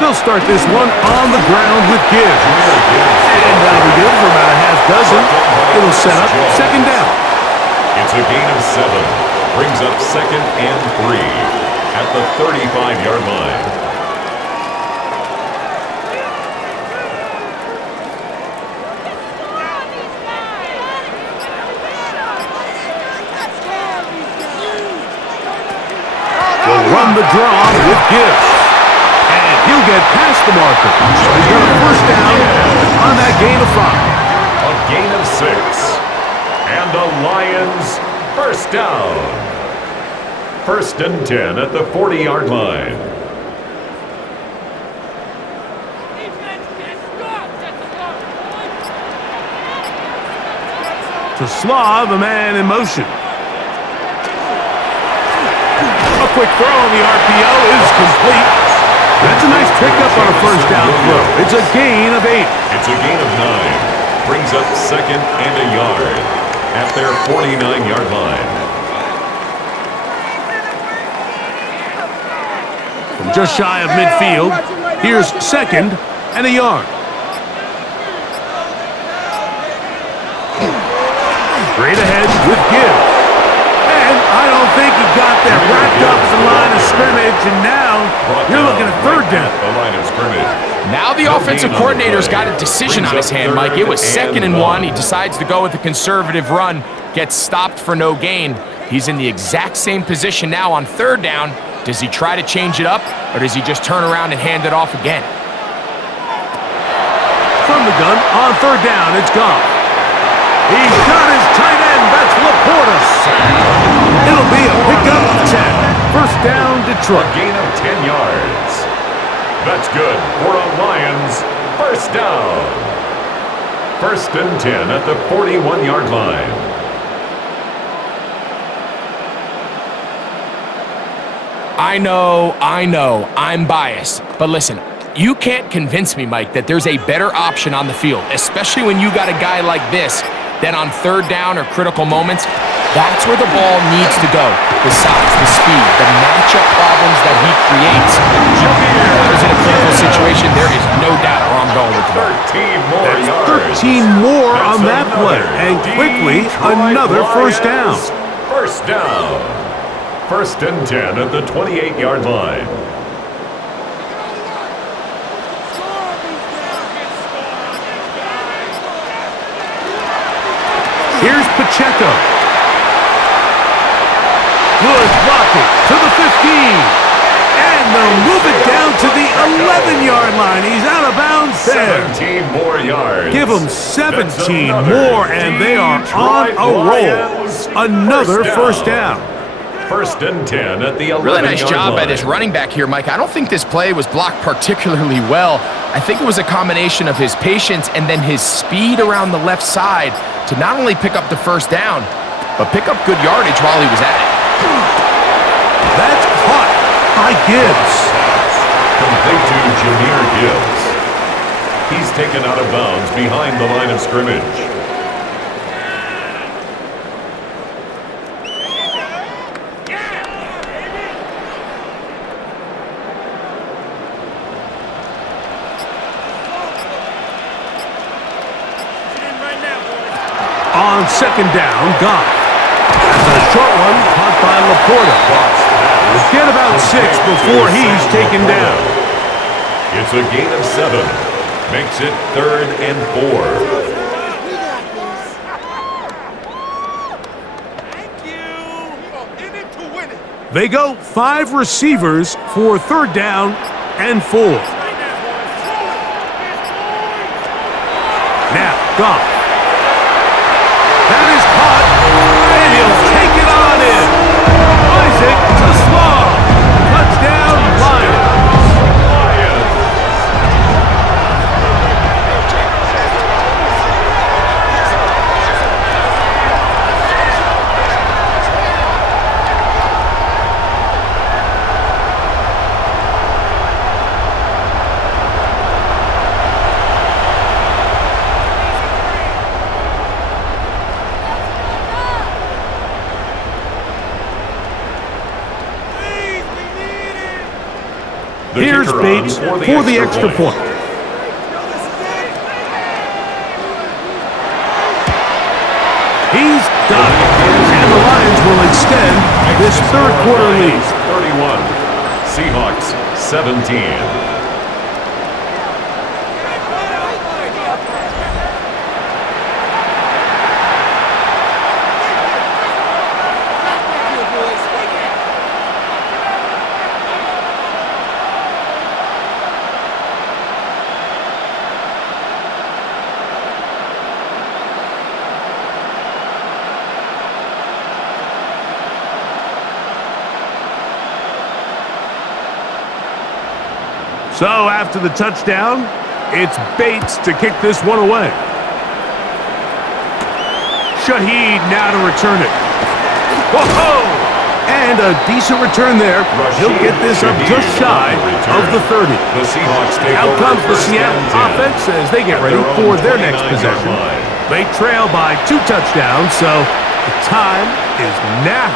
They'll start this one on the ground with Gibbs. And that'll be good for about a half dozen. It'll set up second down. It's a gain of 7. Brings up second and 3 at the 35-yard line. They'll run the draw with Gibbs. He'll get past the marker. He's got a first down on that gain of 5. A gain of 6. And the Lions first down. First and 10 at the 40-yard line. To Slaw, the man in motion. A quick throw on the RPO is complete. That's a nice pickup on a first down throw. It's a gain of 8. It's a gain of 9. Brings up second and a yard at their 49-yard line. From just shy of midfield, here's second and a yard. Straight ahead with Gibbs. And I don't think he got there. Wrapped up the line of scrimmage, and now you're looking at third down. The line of scrimmage. Now the offensive coordinator's got a decision on his hand, Mike. It was second and 1. He decides to go with a conservative run, gets stopped for no gain. He's in the exact same position now on third down. Does he try to change it up, or does he just turn around and hand it off again? From the gun, on third down, it's gone. He's got his tight end. That's Laporta. It'll be a pickup of 10. First down, Detroit. A gain of 10 yards. That's good for a Lions first down. First and 10 at the 41-yard line. I know, I'm biased. But listen, you can't convince me, Mike, that there's a better option on the field, especially when you got a guy like this, that on third down or critical moments, that's where the ball needs to go. The size, the speed, the matchup problems that he creates. There's in a critical situation, there is no doubt where I'm going with the ball. 13 more yards. 13 more on that play. And quickly, another first down. First down. First and 10 at the 28-yard line. Here's Pacheco. Good blocking to the 15. And they'll move it down to the 11-yard line. He's out of bounds there. 17 more yards. Give them 17 more, and they are on a roll. Another first down. First and 10 at the 11-yard line. Really nice job by this running back here, Mike. I don't think this play was blocked particularly well. I think it was a combination of his patience and then his speed around the left side to not only pick up the first down, but pick up good yardage while he was at it. That's caught by Gibbs. Complete to Jahmyr Gibbs. He's taken out of bounds behind the line of scrimmage. On second down, Goff. That's a short one caught by Laporta. We'll get about 6 before he's taken down. It's a gain of 7. Makes it 3rd and 4. They go 5 receivers for 3rd down and 4. Now, Goff. That is caught, and he'll take it on in. Isaac to Slaw. Touchdown, Lions. Here's Bates for the extra point. He's got it. And the Lions will extend this 3rd quarter lead. 31. Seahawks 17. So after the touchdown, it's Bates to kick this one away. Shaheed now to return it. Whoa! And a decent return there. He'll get this up just shy of the 30. The Seahawks take Out comes the first Seattle and 10 offense as they get ready for their next possession. They trail by 2 touchdowns, so the time is now.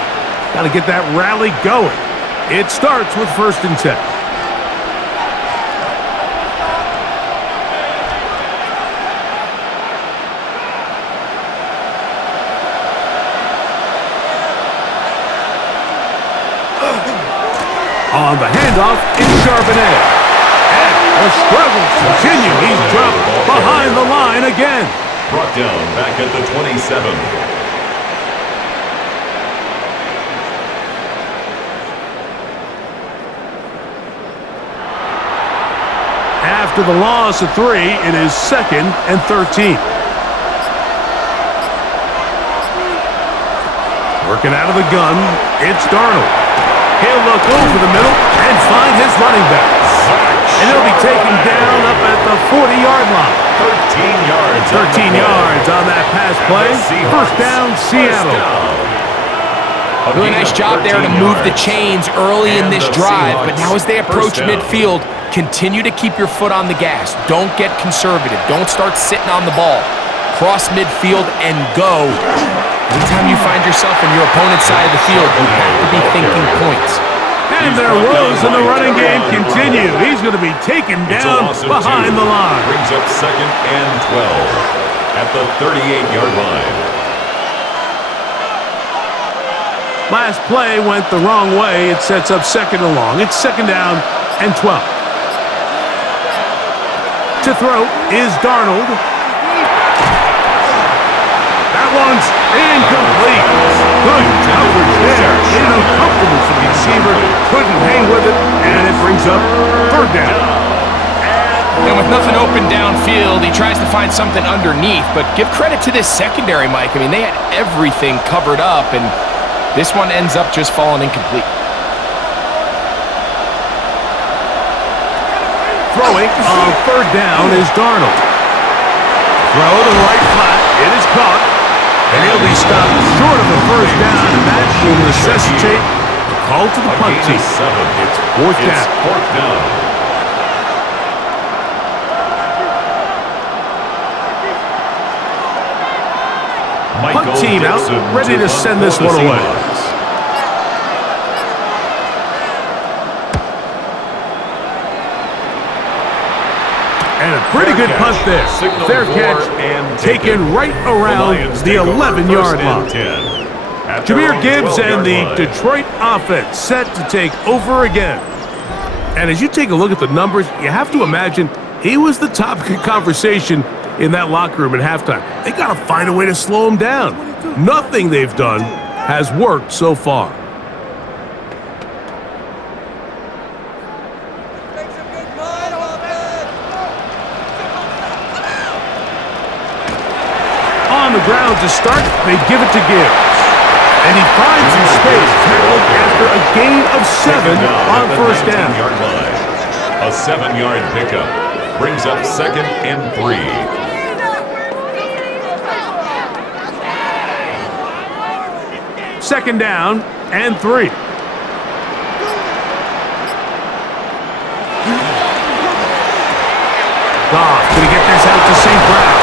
Got to get that rally going. It starts with 1st and 10. On the handoff, it's Charbonnet. And the struggles continue. He's dropped behind the line again. Brought down back at the 27. After the loss of 3, it is 2nd and 13. Working out of the gun, it's Darnold. He'll look over the middle and find his running back. And he'll be taken down up at the 40-yard line. 13 yards. 13 yards on that pass play. 1st down, Seattle. Really nice job there to move the chains early in this drive, but now as they approach midfield, continue to keep your foot on the gas. Don't get conservative. Don't start sitting on the ball. Cross midfield and go. Anytime you find yourself on your opponent's side of the field, you have to be thinking points. And their woes in the running game continue. He's going to be taken down behind the line. Brings up 2nd and 12 at the 38-yard line. Last play went the wrong way. It sets up 2nd and long. It's 2nd down and 12. To throw is Darnold. That one's incomplete. Good coverage there. Uncomfortable for the receiver. Couldn't hang with it, and it brings up 3rd down. And with nothing open downfield, he tries to find something underneath, but give credit to this secondary, Mike. I mean, they had everything covered up, and this one ends up just falling incomplete. Throwing on 3rd down is Darnold. Throw to the right flat. It is caught. And he'll be stopped short of a 1st down, and that will necessitate a call to the punt team. It's 4th down. out, Wilson ready to punt send for this the one away. Seahawks. And a pretty good punt there. Signal Fair for catch, and taken right around Lions the take over 11-yard first line. and 10 at their Jameer own Gibbs and 12-yard the line. Detroit offense set to take over again. And as you take a look at the numbers, you have to imagine he was the topic of conversation in that locker room at halftime. They got to find a way to slow him down. Nothing they've done has worked so far. On the ground to start, they give it to Gibbs. And he finds some space, tackled after a gain of 7 on first down. 19-yard line. A 7-yard pickup brings up 2nd and 3. Second down and 3. Goff gonna get this out to St. Brown.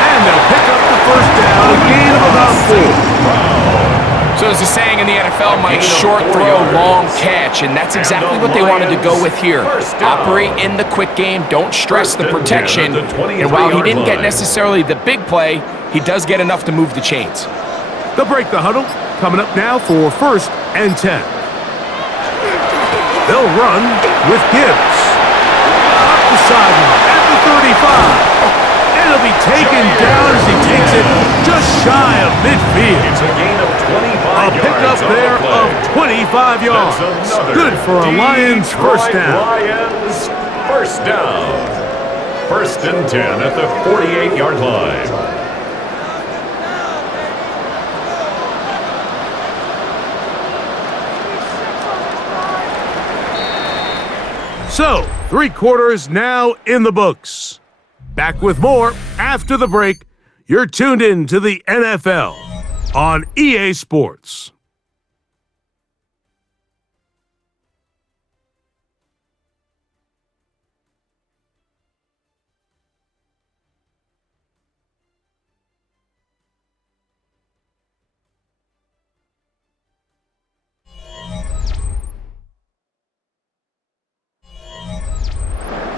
And they'll pick up the first down, a gain of about 4. So there's a saying in the NFL, Mike, short throw, long catch, and that's exactly what they wanted to go with here. Operate in the quick game, don't stress the protection, and while he didn't get necessarily the big play, he does get enough to move the chains. They'll break the huddle, coming up now for first and 10. They'll run with Gibbs. Up the sideline at the 35. And it'll be taken down as he takes it just shy of midfield. It's a gain of 25 A yards pickup on there the play. of 25 yards. That's another Good for a Lions first down. Lions first down. First and 10 at the 48-yard line. So, 3 quarters now in the books. Back with more after the break. You're tuned in to the NFL on EA Sports.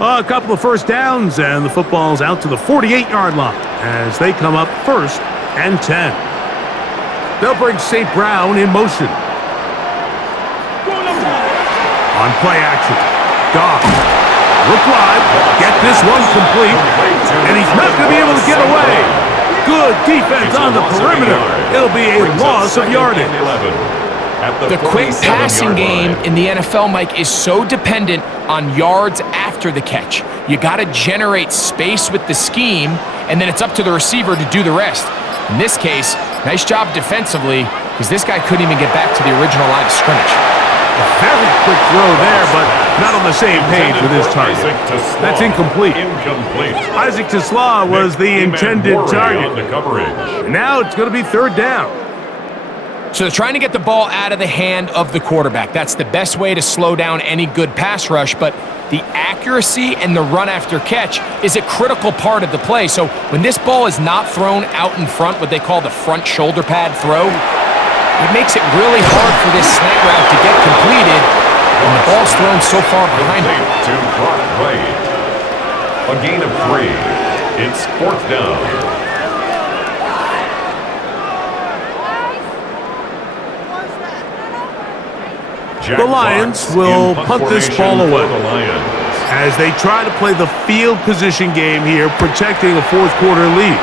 A couple of first downs, and the football's out to the 48-yard line as they come up first and 10. They'll bring St. Brown in motion. On play action, Goff. Look wide, get this one complete, and he's not going to be able to get away. Good defense on the perimeter. It'll be a loss of yardage. The quick passing game in the NFL, Mike, is so dependent on yards after the catch. You got to generate space with the scheme, and then it's up to the receiver to do the rest. In this case, nice job defensively, because this guy couldn't even get back to the original line of scrimmage. A very quick throw there, but not on the same page with his target. That's incomplete. Isaac Tesla was the intended target. Now it's going to be third down. So they're trying to get the ball out of the hand of the quarterback. That's the best way to slow down any good pass rush, but the accuracy and the run after catch is a critical part of the play. So when this ball is not thrown out in front, what they call the front shoulder pad throw, it makes it really hard for this slant route to get completed, and the ball's thrown so far behind him. To Brock Wade. A gain of 3. It's fourth down. The Lions will punt this ball away as they try to play the field position game here, protecting a fourth quarter lead.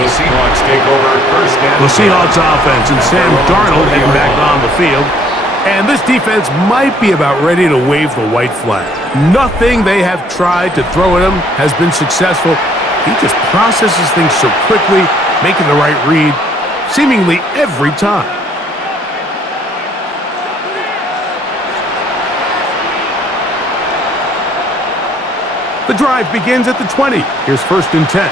The Seahawks take over first down. The Seahawks offense and Sam Darnold heading back on the field. And this defense might be about ready to wave the white flag. Nothing they have tried to throw at him has been successful. He just processes things so quickly, making the right read seemingly every time. The drive begins at the 20. Here's first and 10.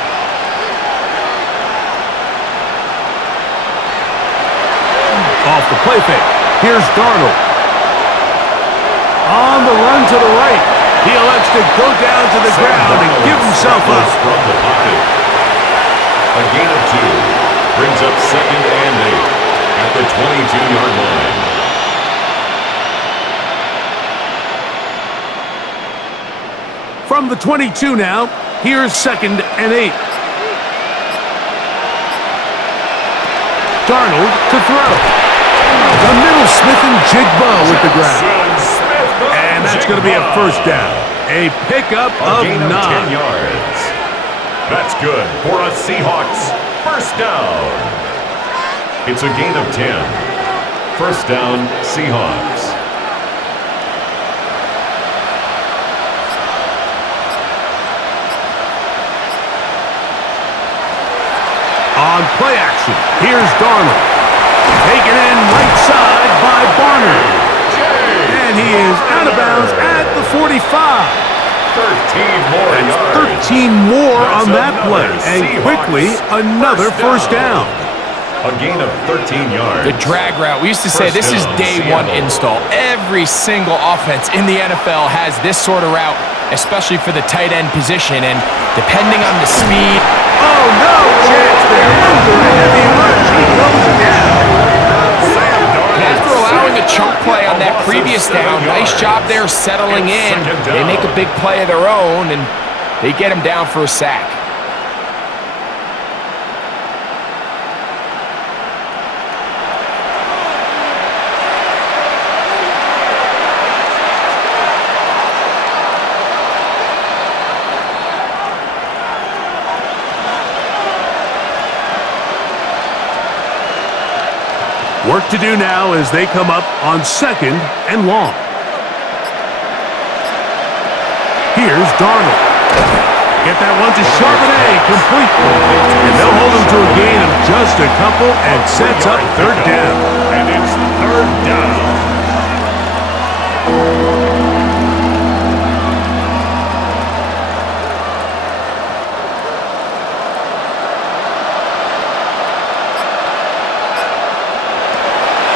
Off the play fake. Here's Darnold. On the run to the right. He elects to go down to the ground and give himself up. From the pocket. A gain of 2 brings up 2nd and 8 at the 22-yard line. From the 22 now, here's 2nd and 8. Darnold to throw. The middle, Smith and Jigba with the grab. And that's going to be a first down. A pickup of 9. 10 yards. That's good for a Seahawks first down. It's a gain of 10. First down, Seahawks. On play action, here's Darnold. Taken in right side by Barner. And he is out of bounds at the 45. 13 more yards. 13 more on that play. And quickly, another first down. A gain of 13 yards. The drag route. We used to say this is day one install. Every single offense in the NFL has this sort of route, especially for the tight end position. And depending on the speed. Oh, no chance there. Under a heavy rush. He goes down. After allowing a chunk play on that previous down, nice job there settling in. They make a big play of their own, and they get him down for a sack. Work to do now as they come up on 2nd and long. Here's Darnold. Get that one to Charbonnet, complete. And they'll hold him to a gain of just a couple and sets up 3rd down. And it's 3rd down.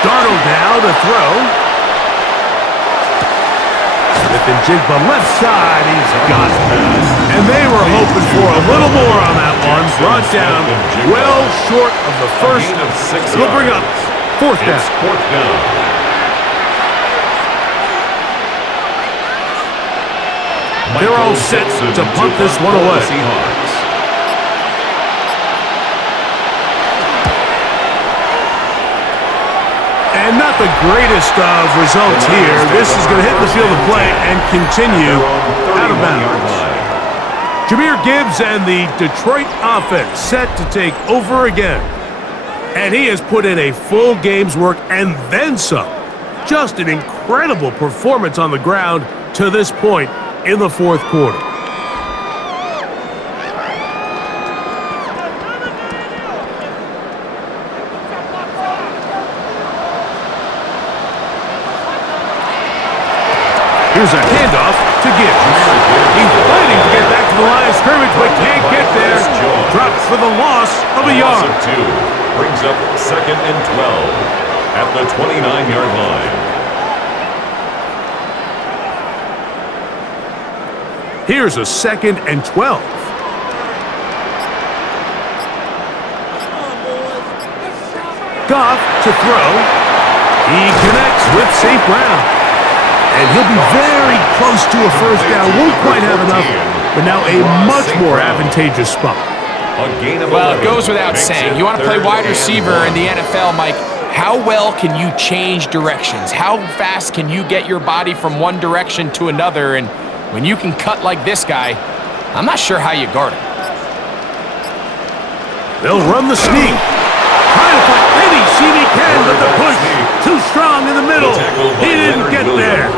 Darnold now to throw. Smith and Jigba left side. He's got it. And they were hoping for a little more on that one. Brought down well short of the first. It'll bring up 4th down. It's 4th down. They're all set to punt this one away. And not the greatest of results here. This is going to hit the field of play and continue out of bounds. Jahmyr Gibbs and the Detroit offense set to take over again. And he has put in a full game's work and then some. Just an incredible performance on the ground to this point in the 4th quarter. Here's a handoff to Gibbs. He's fighting to get back to the line of scrimmage, but can't get there. Drops for the loss of a yard. Loss of 2 brings up 2nd and 12 at the 29-yard line. Here's a 2nd and 12. Goff to throw. He connects with St. Brown. And he'll be very close to a first down. Won't quite have enough, but now a much more advantageous spot. Well, it goes without saying. You want to play wide receiver in the NFL, Mike. How well can you change directions? How fast can you get your body from one direction to another? And when you can cut like this guy, I'm not sure how you guard him. They'll run the sneak. Trying to find any seam he can, but the push too strong in the middle. He didn't get there.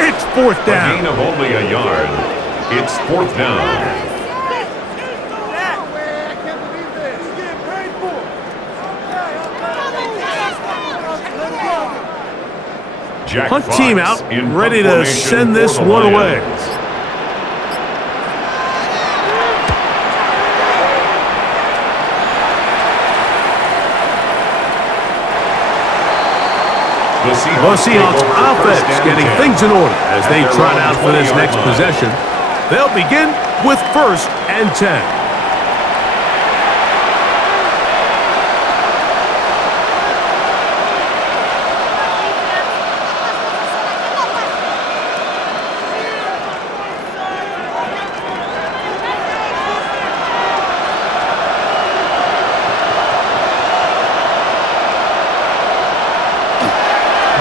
It's 4th down. A gain of only a yard. It's 4th down. Punt team out, ready to send this one away. The Seahawks offense getting things in order as they trot out for this next possession. They'll begin with 1st and 10.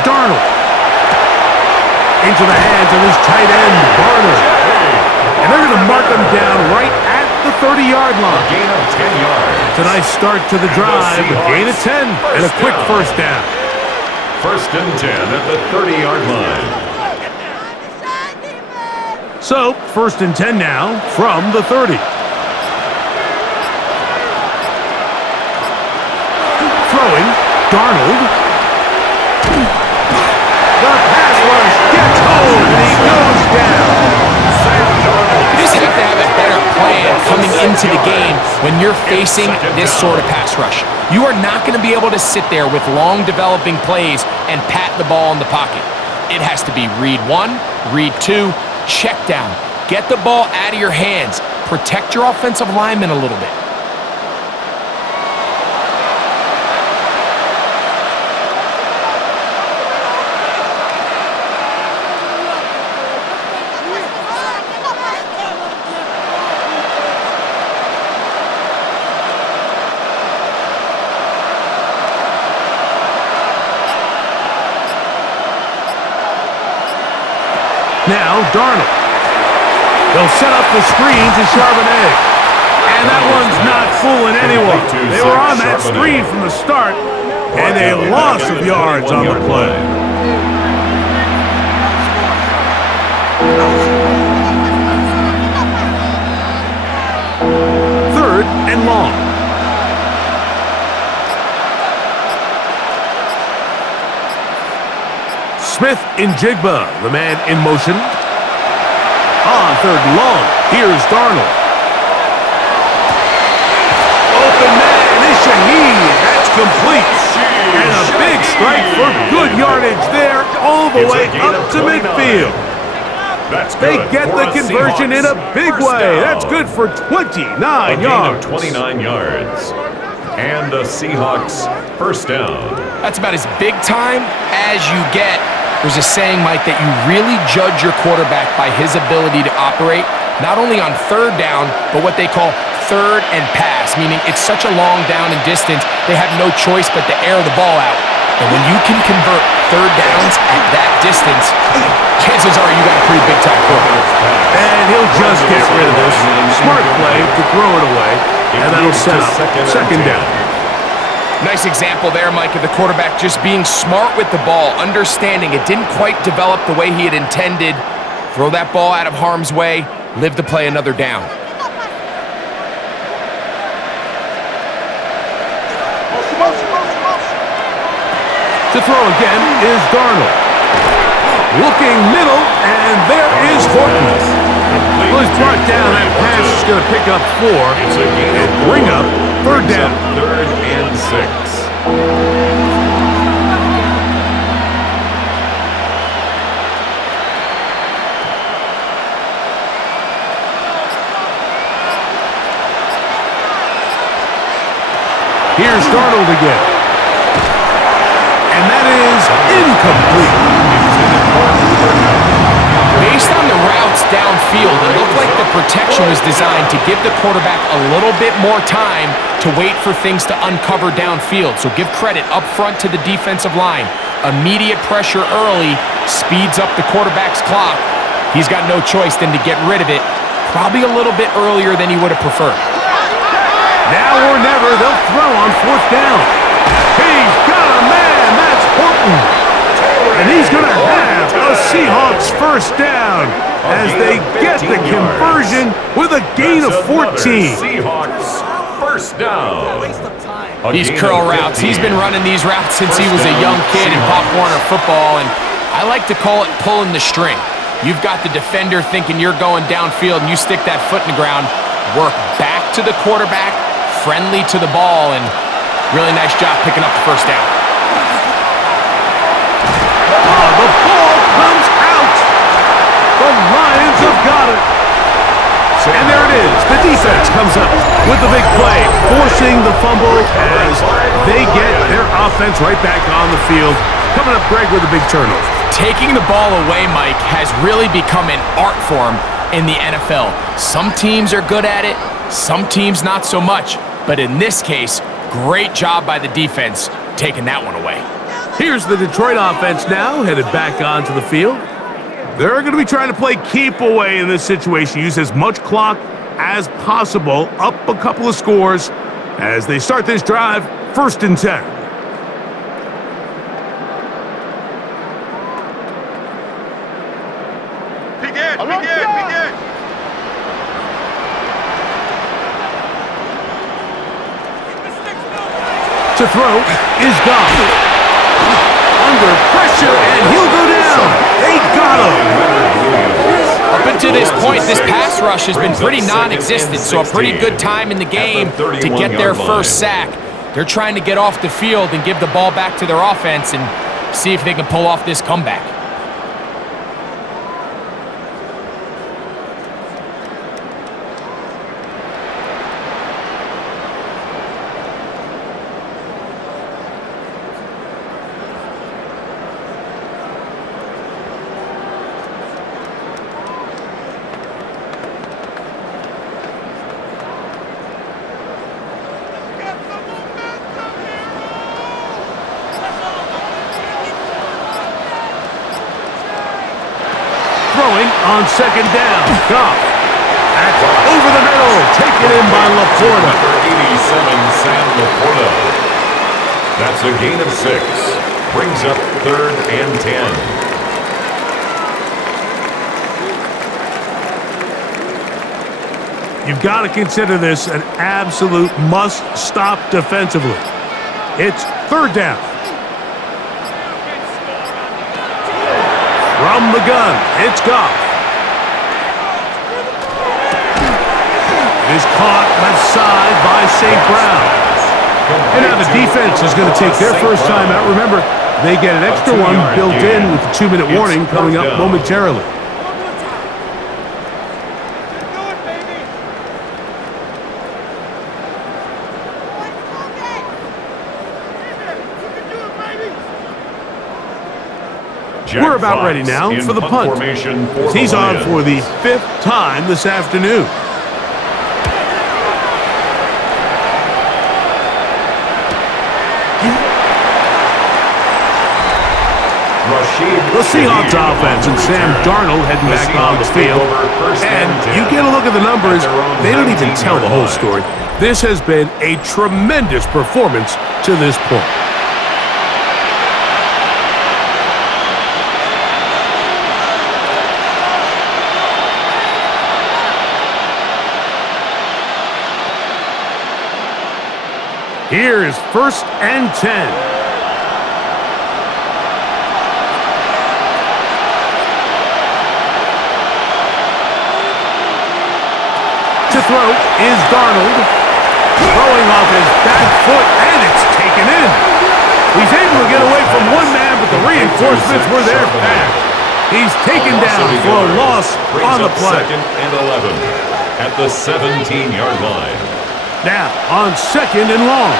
Darnold. Into the hands of his tight end, Barner. And they're going to mark him down right at the 30-yard line. A gain of 10 yards. It's a nice start to the drive. A gain of 10 and a quick first down. 1st and 10 at the 30-yard line. So, 1st and 10 now from the 30. Throwing, Darnold. The pass rush gets home and he goes down. You just have to have a better plan coming into the game when you're facing this sort of pass rush. You are not going to be able to sit there with long developing plays and pat the ball in the pocket. It has to be read 1, read 2, check down. Get the ball out of your hands. Protect your offensive lineman a little bit. Now, Darnold. They'll set up the screen to Charbonnet. And that one's not fooling anyone. They were on that screen from the start, and a loss of yards on the play. Third and long. Smith in Jigba, the man in motion. On 3rd and long, here's Darnold. Open man is Shaheed. That's complete. And a big strike for good yardage there all the way up to midfield. They get the conversion in a big way. That's good for 29 yards. 29 yards. And the Seahawks 1st down. That's about as big time as you get. There's a saying, Mike, that you really judge your quarterback by his ability to operate, not only on 3rd down, but what they call 3rd and pass, meaning it's such a long down and distance, they have no choice but to air the ball out. And when you can convert 3rd downs at that distance, chances are you got a pretty big-time quarterback. And he'll just get rid of this. Smart play to throw it away, and that'll set up 2nd down. Nice example there, Mike, of the quarterback just being smart with the ball, understanding it didn't quite develop the way he had intended. Throw that ball out of harm's way, live to play another down. To throw again is Darnold. Looking middle, and there is Horton. Well, he's brought down. That pass is going to pick up 4 and bring up 3rd down. 3rd and 6. Here's Darnold again. And that is incomplete. Based on the routes downfield, it looked like the protection was designed to give the quarterback a little bit more time to wait for things to uncover downfield. So give credit up front to the defensive line. Immediate pressure early speeds up the quarterback's clock. He's got no choice than to get rid of it, probably a little bit earlier than he would have preferred. Now or never, they'll throw on 4th down. He's got a man. That's Horton. And he's going to have a Seahawks 1st down as they get the conversion with a gain of 14. Seahawks 1st down. These curl routes, he's been running these routes since he was a young kid in Pop Warner football, and I like to call it pulling the string. You've got the defender thinking you're going downfield, and you stick that foot in the ground, work back to the quarterback, friendly to the ball, and really nice job picking up the 1st down. The ball comes out. The Lions have got it. defense comes up with the big play, forcing the fumble as they get their offense right back on the field. Coming up, Greg, with a big turnover. Taking the ball away, Mike, has really become an art form in the NFL. Some teams are good at it, some teams not so much. But in this case, great job by the defense taking that one away. Here's the Detroit offense now, headed back onto the field. They're going to be trying to play keep away in this situation, use as much clock as possible, up a couple of scores as they start this drive, 1st and 10. Begin. To throw is gone. Under pressure, and he'll go down. They got him. Up until this point, this pass rush has been pretty non-existent, so a pretty good time in the game to get their first sack. They're trying to get off the field and give the ball back to their offense and see if they can pull off this comeback. On 2nd down, Goff. That's over the middle, taken in by Laporta. Number 87, Sam Laporta. That's a gain of 6. Brings up 3rd and 10. You've got to consider this an absolute must-stop defensively. It's 3rd down. From the gun, it's Goff. Is caught left side by St. Brown. And now the defense is going to take their first time out. Remember, they get an extra one built in with the 2-minute warning coming up momentarily. We're about ready now for the punt. He's on for the 5th time this afternoon. The Seahawks offense and Sam Darnold heading back on the field. And you get a look at the numbers, they don't even tell the whole story. This has been a tremendous performance to this point. Here is 1st and 10. To throw is Darnold, throwing off his back foot, and it's taken in. He's able to get away from one man, but the reinforcements were there fast. He's taken down for a loss on the play. 2nd and 11 at the 17-yard line. Now on 2nd and long.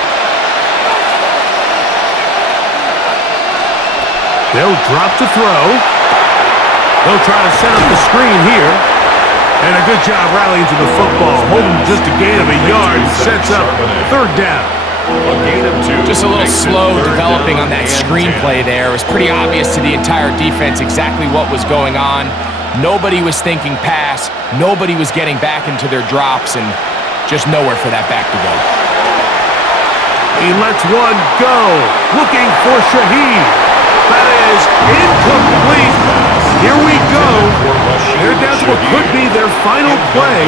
They'll drop to throw. They'll try to set up the screen here. And a good job rallying to the football. Holding just a gain of a yard. Sets up 3rd down. A gain of 2. Just a little slow developing on that screenplay there. It was pretty obvious to the entire defense exactly what was going on. Nobody was thinking pass. Nobody was getting back into their drops, and just nowhere for that back to go. He lets one go. Looking for Shaheed. That is incomplete. Here we go. They're down to what could be their final play.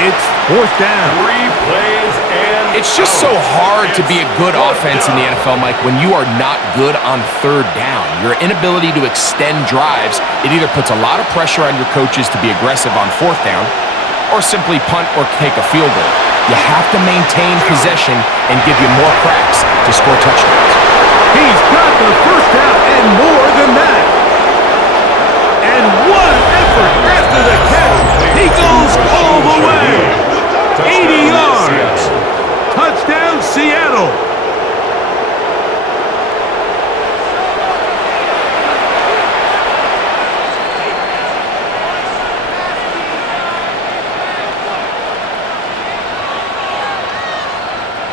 It's 4th down. 3 plays and It's just so hard to be a good offense in the NFL, Mike, when you are not good on 3rd down. Your inability to extend drives, it either puts a lot of pressure on your coaches to be aggressive on 4th down or simply punt or take a field goal. You have to maintain possession and give you more cracks to score touchdowns. He's got the 1st down and more than that. And what an effort after the catch. He goes all the way. Touchdown, Seattle!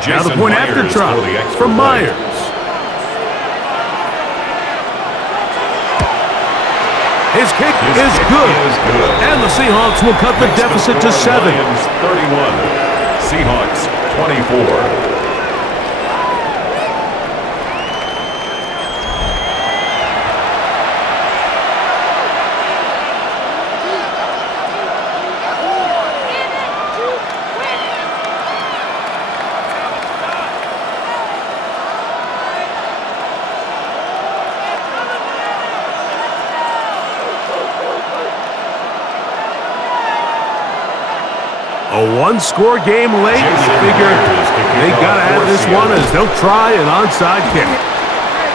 Now the point after try from Myers. His kick is good. And the Seahawks will cut the deficit to 7. Lions 31, Seahawks 24. A one-score game late. You figure they got to have this one as they'll try an onside kick.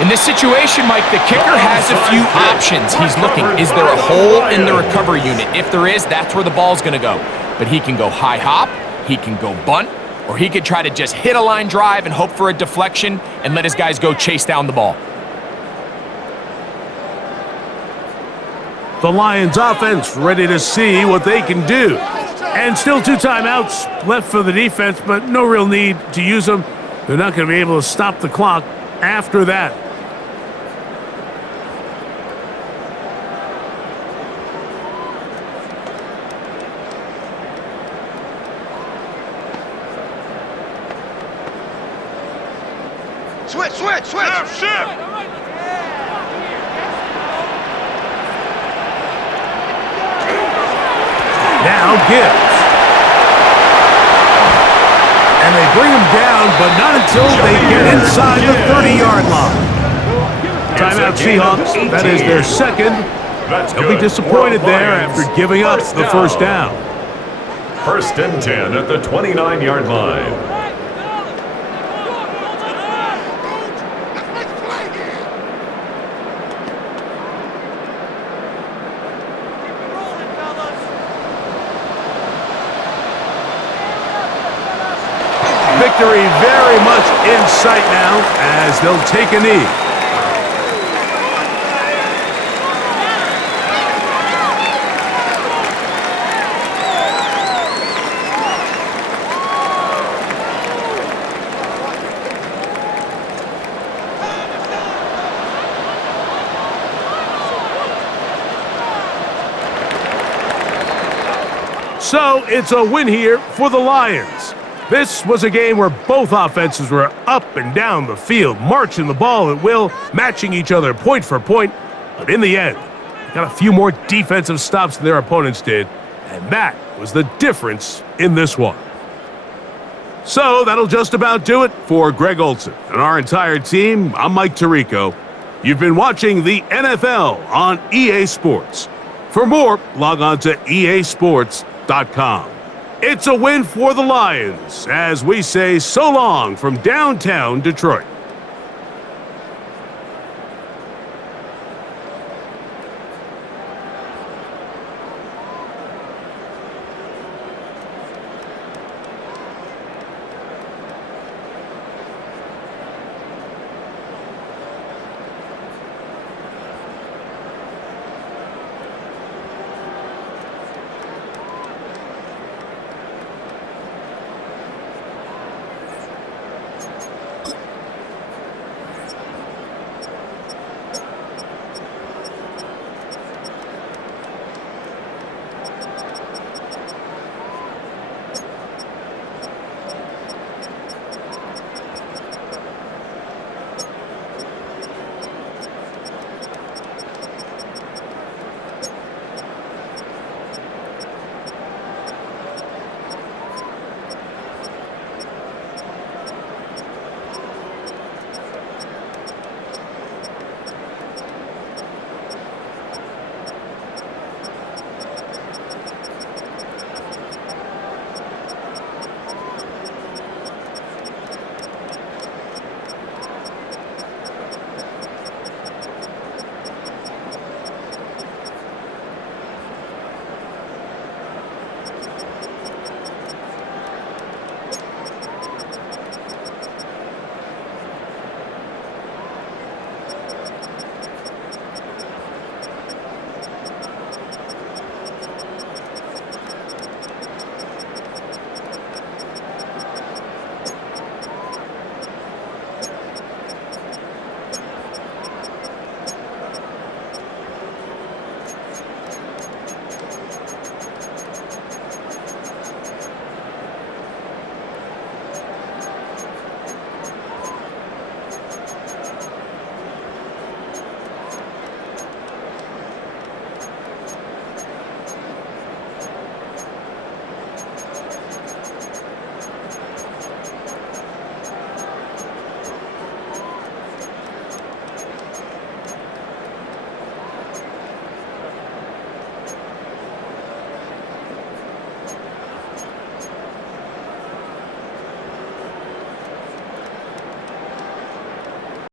In this situation, Mike, the kicker has a few options. He's looking. Is there a hole in the recovery unit? If there is, that's where the ball's going to go. But he can go high hop, he can go bunt, or he could try to just hit a line drive and hope for a deflection and let his guys go chase down the ball. The Lions offense ready to see what they can do. And still 2 timeouts left for the defense, but no real need to use them. They're not going to be able to stop the clock after that. Switch! Shift! Now Gibbs. And they bring him down, but not until they get inside the 30-yard line. Timeout Seahawks. That is their second. They'll be disappointed there after giving up the first down. 1st and 10 at the 29-yard line. Victory very much in sight now as they'll take a knee. So it's a win here for the Lions. This was a game where both offenses were up and down the field, marching the ball at will, matching each other point for point. But in the end, they got a few more defensive stops than their opponents did, and that was the difference in this one. So that'll just about do it for Greg Olson and our entire team. I'm Mike Tirico. You've been watching the NFL on EA Sports. For more, log on to easports.com. It's a win for the Lions as we say so long from downtown Detroit.